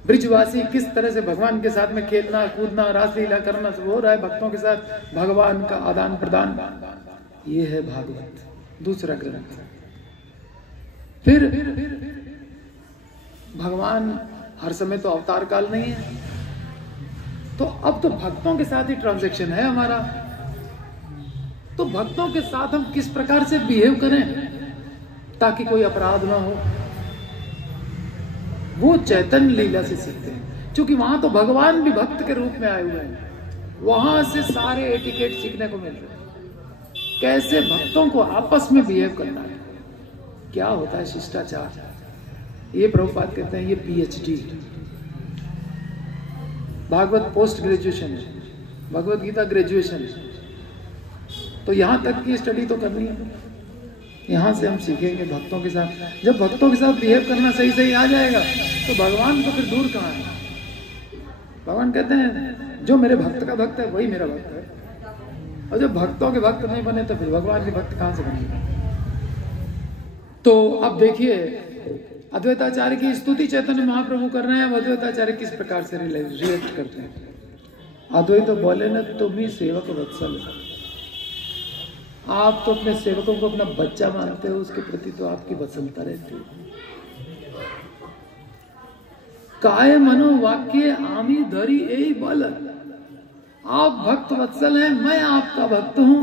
ब्रिजवासी किस तरह से भगवान के साथ में खेलना कूदना रासलीला करना सब हो रहा है, भक्तों के साथ भगवान का आदान प्रदान, ये है भागवत, दूसरा ग्रंथ। फिर भगवान हर समय तो अवतार काल नहीं है, तो अब तो भक्तों के साथ ही ट्रांजैक्शन है हमारा। तो भक्तों के साथ हम किस प्रकार से बिहेव करें ताकि कोई अपराध ना हो, वो चैतन्य लीला से सीखते हैं। क्योंकि वहां तो भगवान भी भक्त के रूप में आए हुए हैं, वहां से सारे एटिकेट सीखने को मिल रहे हैं। कैसे भक्तों को आपस में बिहेव करना है, क्या होता है शिष्टाचार, ये प्रभुपाद कहते हैं ये PhD, भागवत पोस्ट ग्रेजुएशन है, भगवत गीता ग्रेजुएशन है। तो यहां तक की स्टडी तो करनी है, यहां से हम सीखेंगे भक्तों के साथ। जब भक्तों के साथ बिहेव करना सही सही आ जाएगा तो भगवान तो फिर दूर कहाँ है। भगवान कहते हैं जो मेरे भक्त का भक्त है वही मेरा भक्त है, और जब भक्तों के भक्त नहीं बने तो फिर भगवान के भक्त कहां से बनेंगे। तो अब देखिए अद्वैताचार्य की स्तुति चैतन्य महाप्रभु कर रहे हैं, अद्वैताचार्य किस प्रकार से रिएक्ट करते हैं। अद्वैत तो बोले न तुम ही सेवक वत्सल, आप तो अपने सेवकों को अपना बच्चा मानते हो, उसके प्रति तो आपकी वत्सलता रहती है। काय मनो वाक्य आमी धरी यही बल, आप भक्त वत्सल हैं, मैं आपका भक्त हूं,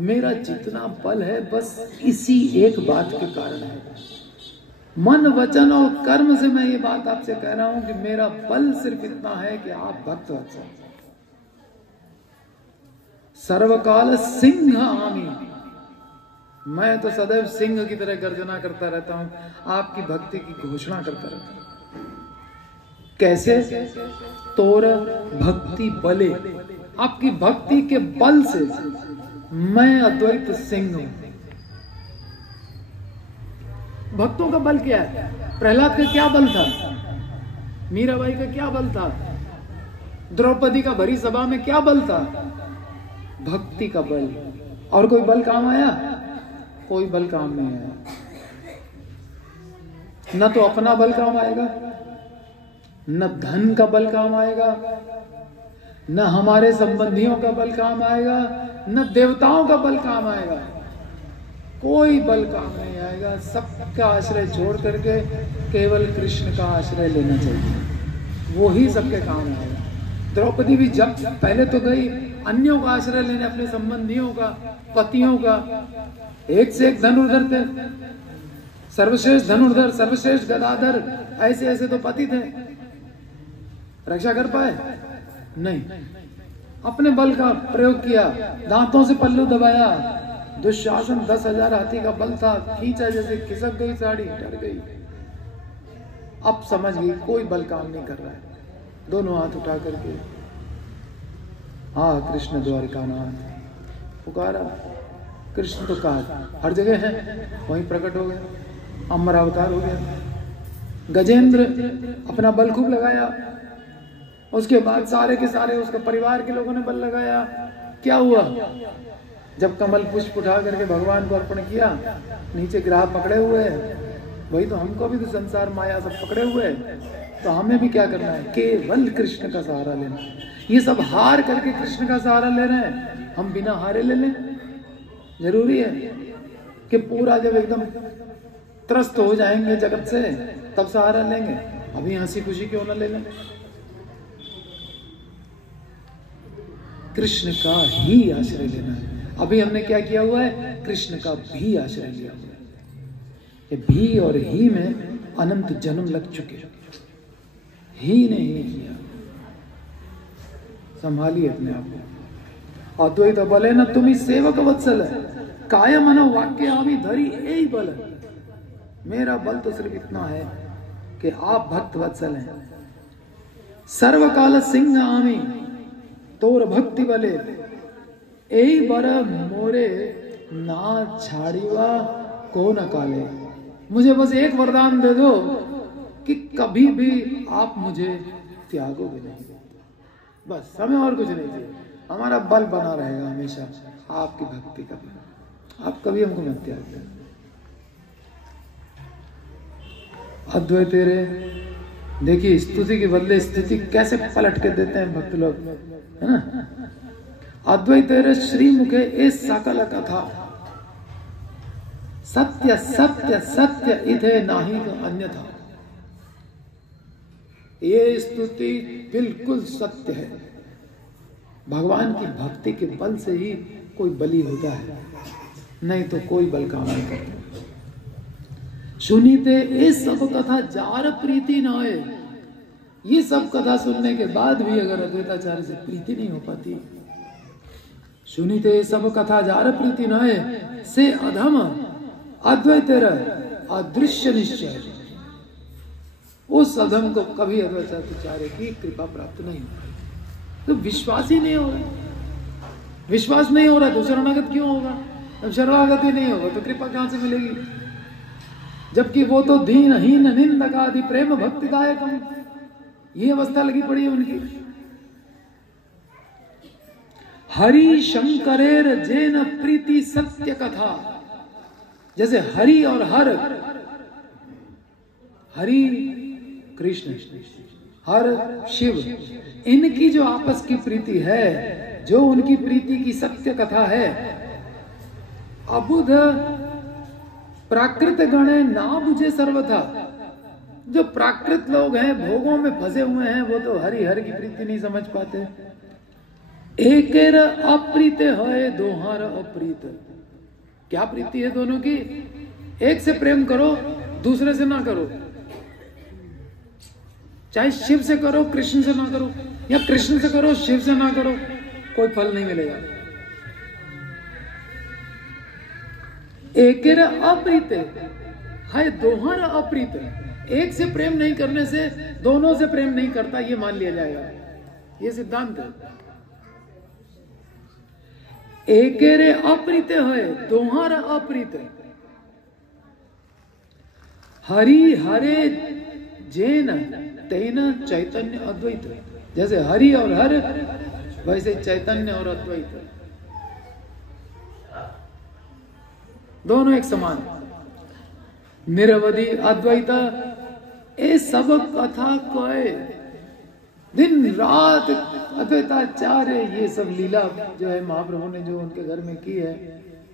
मेरा जितना बल है बस इसी एक बात के कारण है। मन वचन और कर्म से मैं ये बात आपसे कह रहा हूं कि मेरा बल सिर्फ इतना है कि आप भक्त वत्सल। सर्वकाल सिंह आमी, मैं तो सदैव सिंह की तरह गर्जना करता रहता हूं, आपकी भक्ति की घोषणा करता रहता हूं। कैसे? तोर भक्ति बले, आपकी भक्ति के बल से मैं अद्वैत सिंह हूं। भक्तों का बल क्या है? प्रहलाद का क्या बल था? मीराबाई का क्या बल था? द्रौपदी का भरी सभा में क्या बल था? भक्ति का बल। और कोई बल काम आया? कोई बल काम नहीं आया। न तो अपना बल काम आएगा, न धन का बल काम आएगा, न हमारे संबंधियों का बल काम आएगा, न देवताओं का बल काम आएगा, कोई बल काम नहीं आएगा। सबका आश्रय छोड़ करके केवल कृष्ण का आश्रय लेना चाहिए, वो ही सबके काम आएगा। द्रौपदी भी जब पहले तो गई अन्यों का आश्रय लेने, अपने संबंधियों का, पतियों का, एक से एक धनुर्धर थे, सर्वश्रेष्ठ धनुर्धर, सर्वश्रेष्ठ गदाधर, ऐसे ऐसे तो पति थे, रक्षा कर पाए नहीं। अपने बल का प्रयोग किया, दांतों से पल्लू दबाया। दुशासन 10,000 हाथी का बल था, खींचा जैसे खिसक गई साड़ी, डर गई। अब समझ गई कोई बल काम नहीं कर रहा है, दोनों हाथ उठा करके हाँ कृष्ण द्वारिकानाथ पुकारा। कृष्ण तो कहा हर जगह है, वहीं प्रकट हो गया, अमर अवतार हो गया। गजेंद्र अपना बल खूब लगाया, उसके बाद सारे के सारे उसके परिवार के लोगों ने बल लगाया। क्या हुआ? जब कमल पुष्प उठा करके भगवान को अर्पण किया, नीचे ग्राह पकड़े हुए हैं, वही तो हमको भी तो संसार माया सब पकड़े हुए हैं, तो हमें भी क्या करना है? केवल कृष्ण का सहारा लेना। ये सब हार करके कृष्ण का सहारा ले रहे हैं, हम बिना हारे ले लें? जरूरी है कि पूरा जब एकदम त्रस्त हो जाएंगे जगत से तब सहारा लेंगे? अभी हंसी खुशी क्यों ना ले लें? कृष्ण का ही आश्रय लेना है। अभी हमने क्या किया हुआ है? कृष्ण का भी आश्रय लिया हुआ है। ये भी और ही में अनंत जन्म लग चुके, ही ने ही किया। संभालिए अपने आप को। अद्वैत बोले ना तुम ही सेवक वत्सल है, काय मनो वाक्य आमी धरी यही बल है। मेरा बल तो सिर्फ इतना है कि आप भक्त वत्सल हैं। सर्वकाल सिंह आमी तोर भक्ति बले, यही बर मोरे ना छाड़ीवा को न काले। मुझे बस एक वरदान दे दो कि कभी भी आप मुझे त्यागोगे नहीं, बस हमें और कुछ नहीं चाहिए। हमारा बल बना रहेगा हमेशा आपकी भक्ति का बल, आप कभी हमको मत त्याग देना। अद्वैत तेरे देखिए स्तुति के बदले स्तुति कैसे पलट के देते हैं भक्त लोग, है ना। अद्वैत तेरे श्रीमुखे ए सकल कथा, सत्य सत्य सत्य इथे नाही अन्यथा। ये स्तुति बिल्कुल सत्य है। भगवान की भक्ति के बल से ही कोई बलि होता है, नहीं तो कोई बल काम नहीं करता। सुनीते ए सब कथा जार प्रीति नाए, ये सब कथा सुनने के बाद भी अगर अद्वैताचार्य से प्रीति नहीं हो पाती, सुनीते सब कथा जार प्रीति नए से अधम अद्वैतेर अदृश्य निश्चय, उस अधम को कभी अद्वैताचार्य की कृपा प्राप्त नहीं होगी। तो विश्वास ही नहीं हो रहा, विश्वास नहीं हो रहा तो शरणागत क्यों होगा? जब शरणागत ही नहीं होगा तो कृपा कहां से मिलेगी? जबकि वो तो दीन हीन निंदकादि प्रेम भक्ति दायकम, ये अवस्था लगी पड़ी है उनकी। हरि शंकरेर जैन प्रीति सत्य कथा, जैसे हरि और हर, हरि कृष्ण, हर शिव, इनकी जो आपस की प्रीति है, जो उनकी प्रीति की सत्य कथा है, अबुध प्राकृत गणे ना बुझे सर्वथा, जो प्राकृत लोग हैं, भोगों में फंसे हुए हैं, वो तो हरि हर की प्रीति नहीं समझ पाते। एकेर अप्रीत है दोहार अप्रीत, क्या प्रीति है दोनों की? एक से प्रेम करो, दूसरे से ना करो, चाहे शिव से करो कृष्ण से ना करो, या कृष्ण से करो शिव से ना करो, कोई फल नहीं मिलेगा। एकेर अप्रीत है दोहर अप्रीत, एक से प्रेम नहीं करने से दोनों से प्रेम नहीं करता, ये मान लिया जाएगा, ये सिद्धांत है। एकेरे अप्रीत है दोहर अप्रीत, हरि हरे जैन तेन चैतन्य अद्वैत, जैसे हरि और हर वैसे चैतन्य और अद्वैत, दोनों एक समान। निरवधि अद्वैत ये सब कथा कहे, दिन रात अद्वैताचार्य ये सब लीला जो है महाप्रभु ने जो उनके घर में की है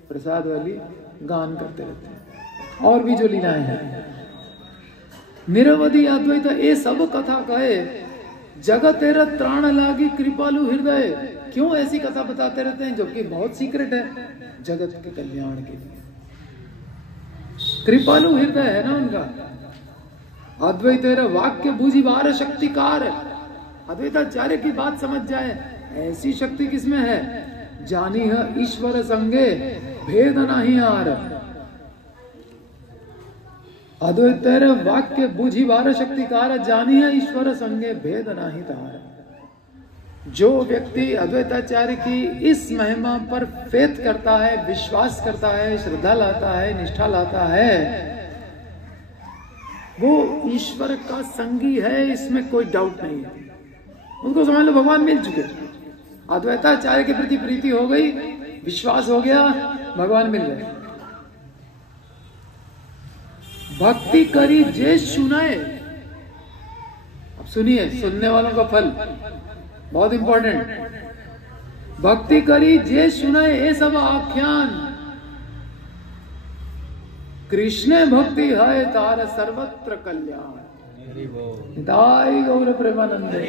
प्रसाद वाली, गान करते रहते हैं। और भी जो लीलाएं हैं, निरवधि अद्वैत ये सब कथा कहे, जगत तेरा त्राण लागी कृपालु हृदय, क्यों ऐसी कथा बताते रहते हैं जो कि बहुत सीक्रेट है, जगत के कल्याण के लिए। कृपालु हृदय है ना उनका। अद्वैत वाक्य बूझी बार शक्तिकार, अद्वैताचार्य की बात समझ जाए ऐसी शक्ति किसमें है? जानी है ईश्वर संगे भेद नहीं आर, अद्वैत वाक्य बूझी बार शक्तिकार, जानी है ईश्वर संगे भेद नहीं तार। जो व्यक्ति अद्वैताचार्य की इस महिमा पर फेथ करता है, विश्वास करता है, श्रद्धा लाता है, निष्ठा लाता है, वो ईश्वर का संगी है, इसमें कोई डाउट नहीं है। उनको समझ लो भगवान मिल चुके, अद्वैताचार्य के प्रति प्रीति हो गई, विश्वास हो गया, भगवान मिल गए। भक्ति करी जे सुनाए, अब सुनिए, सुनने वालों का फल बहुत इंपॉर्टेंट। भक्ति करी जे सुनाए ये सब आख्यान, कृष्ण भक्ति है तार सर्वत्र कल्याण, निताई गौर प्रेमानंदे।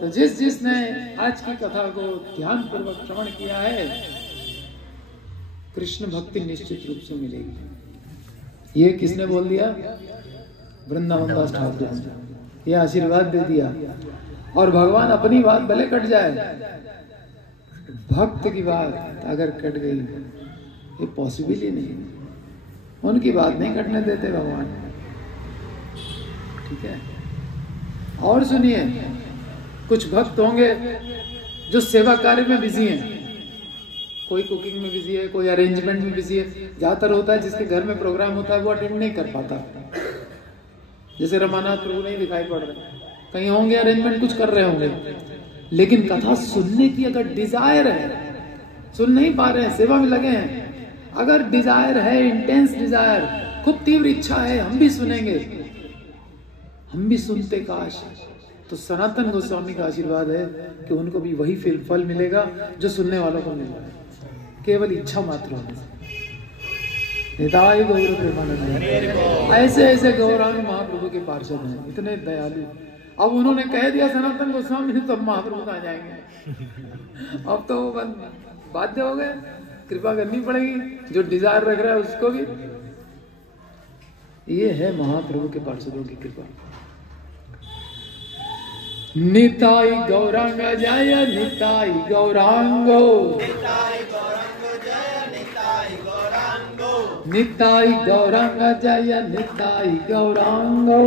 तो जिसने आज की कथा को ध्यान पूर्वक श्रवण किया है, कृष्ण भक्ति निश्चित रूप से मिलेगी। ये किसने बोल दिया? वृंदावन दास ठाकुर ने ये आशीर्वाद दे दिया। और भगवान अपनी बात भले कट जाए, भक्त की बात अगर कट गई ये पॉसिबल ही नहीं, उनकी बात नहीं कटने देते भगवान। ठीक है। और सुनिए, कुछ भक्त होंगे जो सेवा कार्य में बिजी हैं, कोई कुकिंग में बिजी है, कोई अरेंजमेंट में बिजी है। ज्यादातर होता है जिसके घर में प्रोग्राम होता है वो अटेंड नहीं कर पाता, जैसे रमानाथ प्रभु नहीं दिखाई पड़ रहे, कहीं होंगे अरेंजमेंट कुछ कर रहे होंगे, लेकिन कथा सुनने की अगर डिजायर है, सुन नहीं पा रहे हैं, सेवा में लगे हैं, अगर डिजायर है, इंटेंस डिजायर, खूब तीव्र इच्छा है, हम भी सुनेंगे, हम भी सुनते काश, तो सनातन गोस्वामी का आशीर्वाद है कि उनको भी वही फल मिलेगा जो सुनने वालों को मिल रहा है, केवल इच्छा मात्र होने से। निताई गौर प्रेमानंद, ऐसे ऐसे गौरांग महाप्रभु के पार्षद हैं, इतने दयालु। अब उन्होंने कह दिया सनातन गोस्वामी ने, तो अब महाप्रभु कहाँ जाएंगे? अब तो वो बाध्य हो गए, कृपा करनी पड़ेगी, जो डिजायर रख रहा है उसको भी। ये है महाप्रभु के पार्षदों की कृपा। निताई गौरांग जय निताई गौरांगो निताई गौरांग जय निताई गौरांगो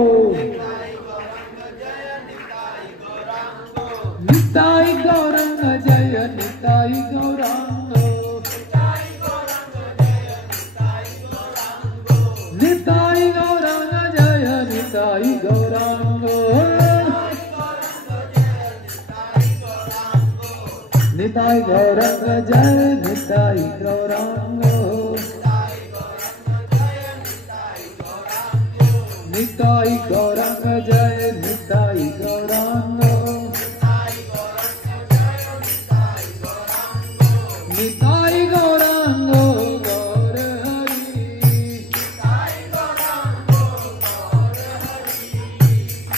निताई गौरांग जय निताई गौरांगो निताई गौरांग जय निताई गौरांगो निताई गौरांग जय निताई गौरांगो निताई गौरांग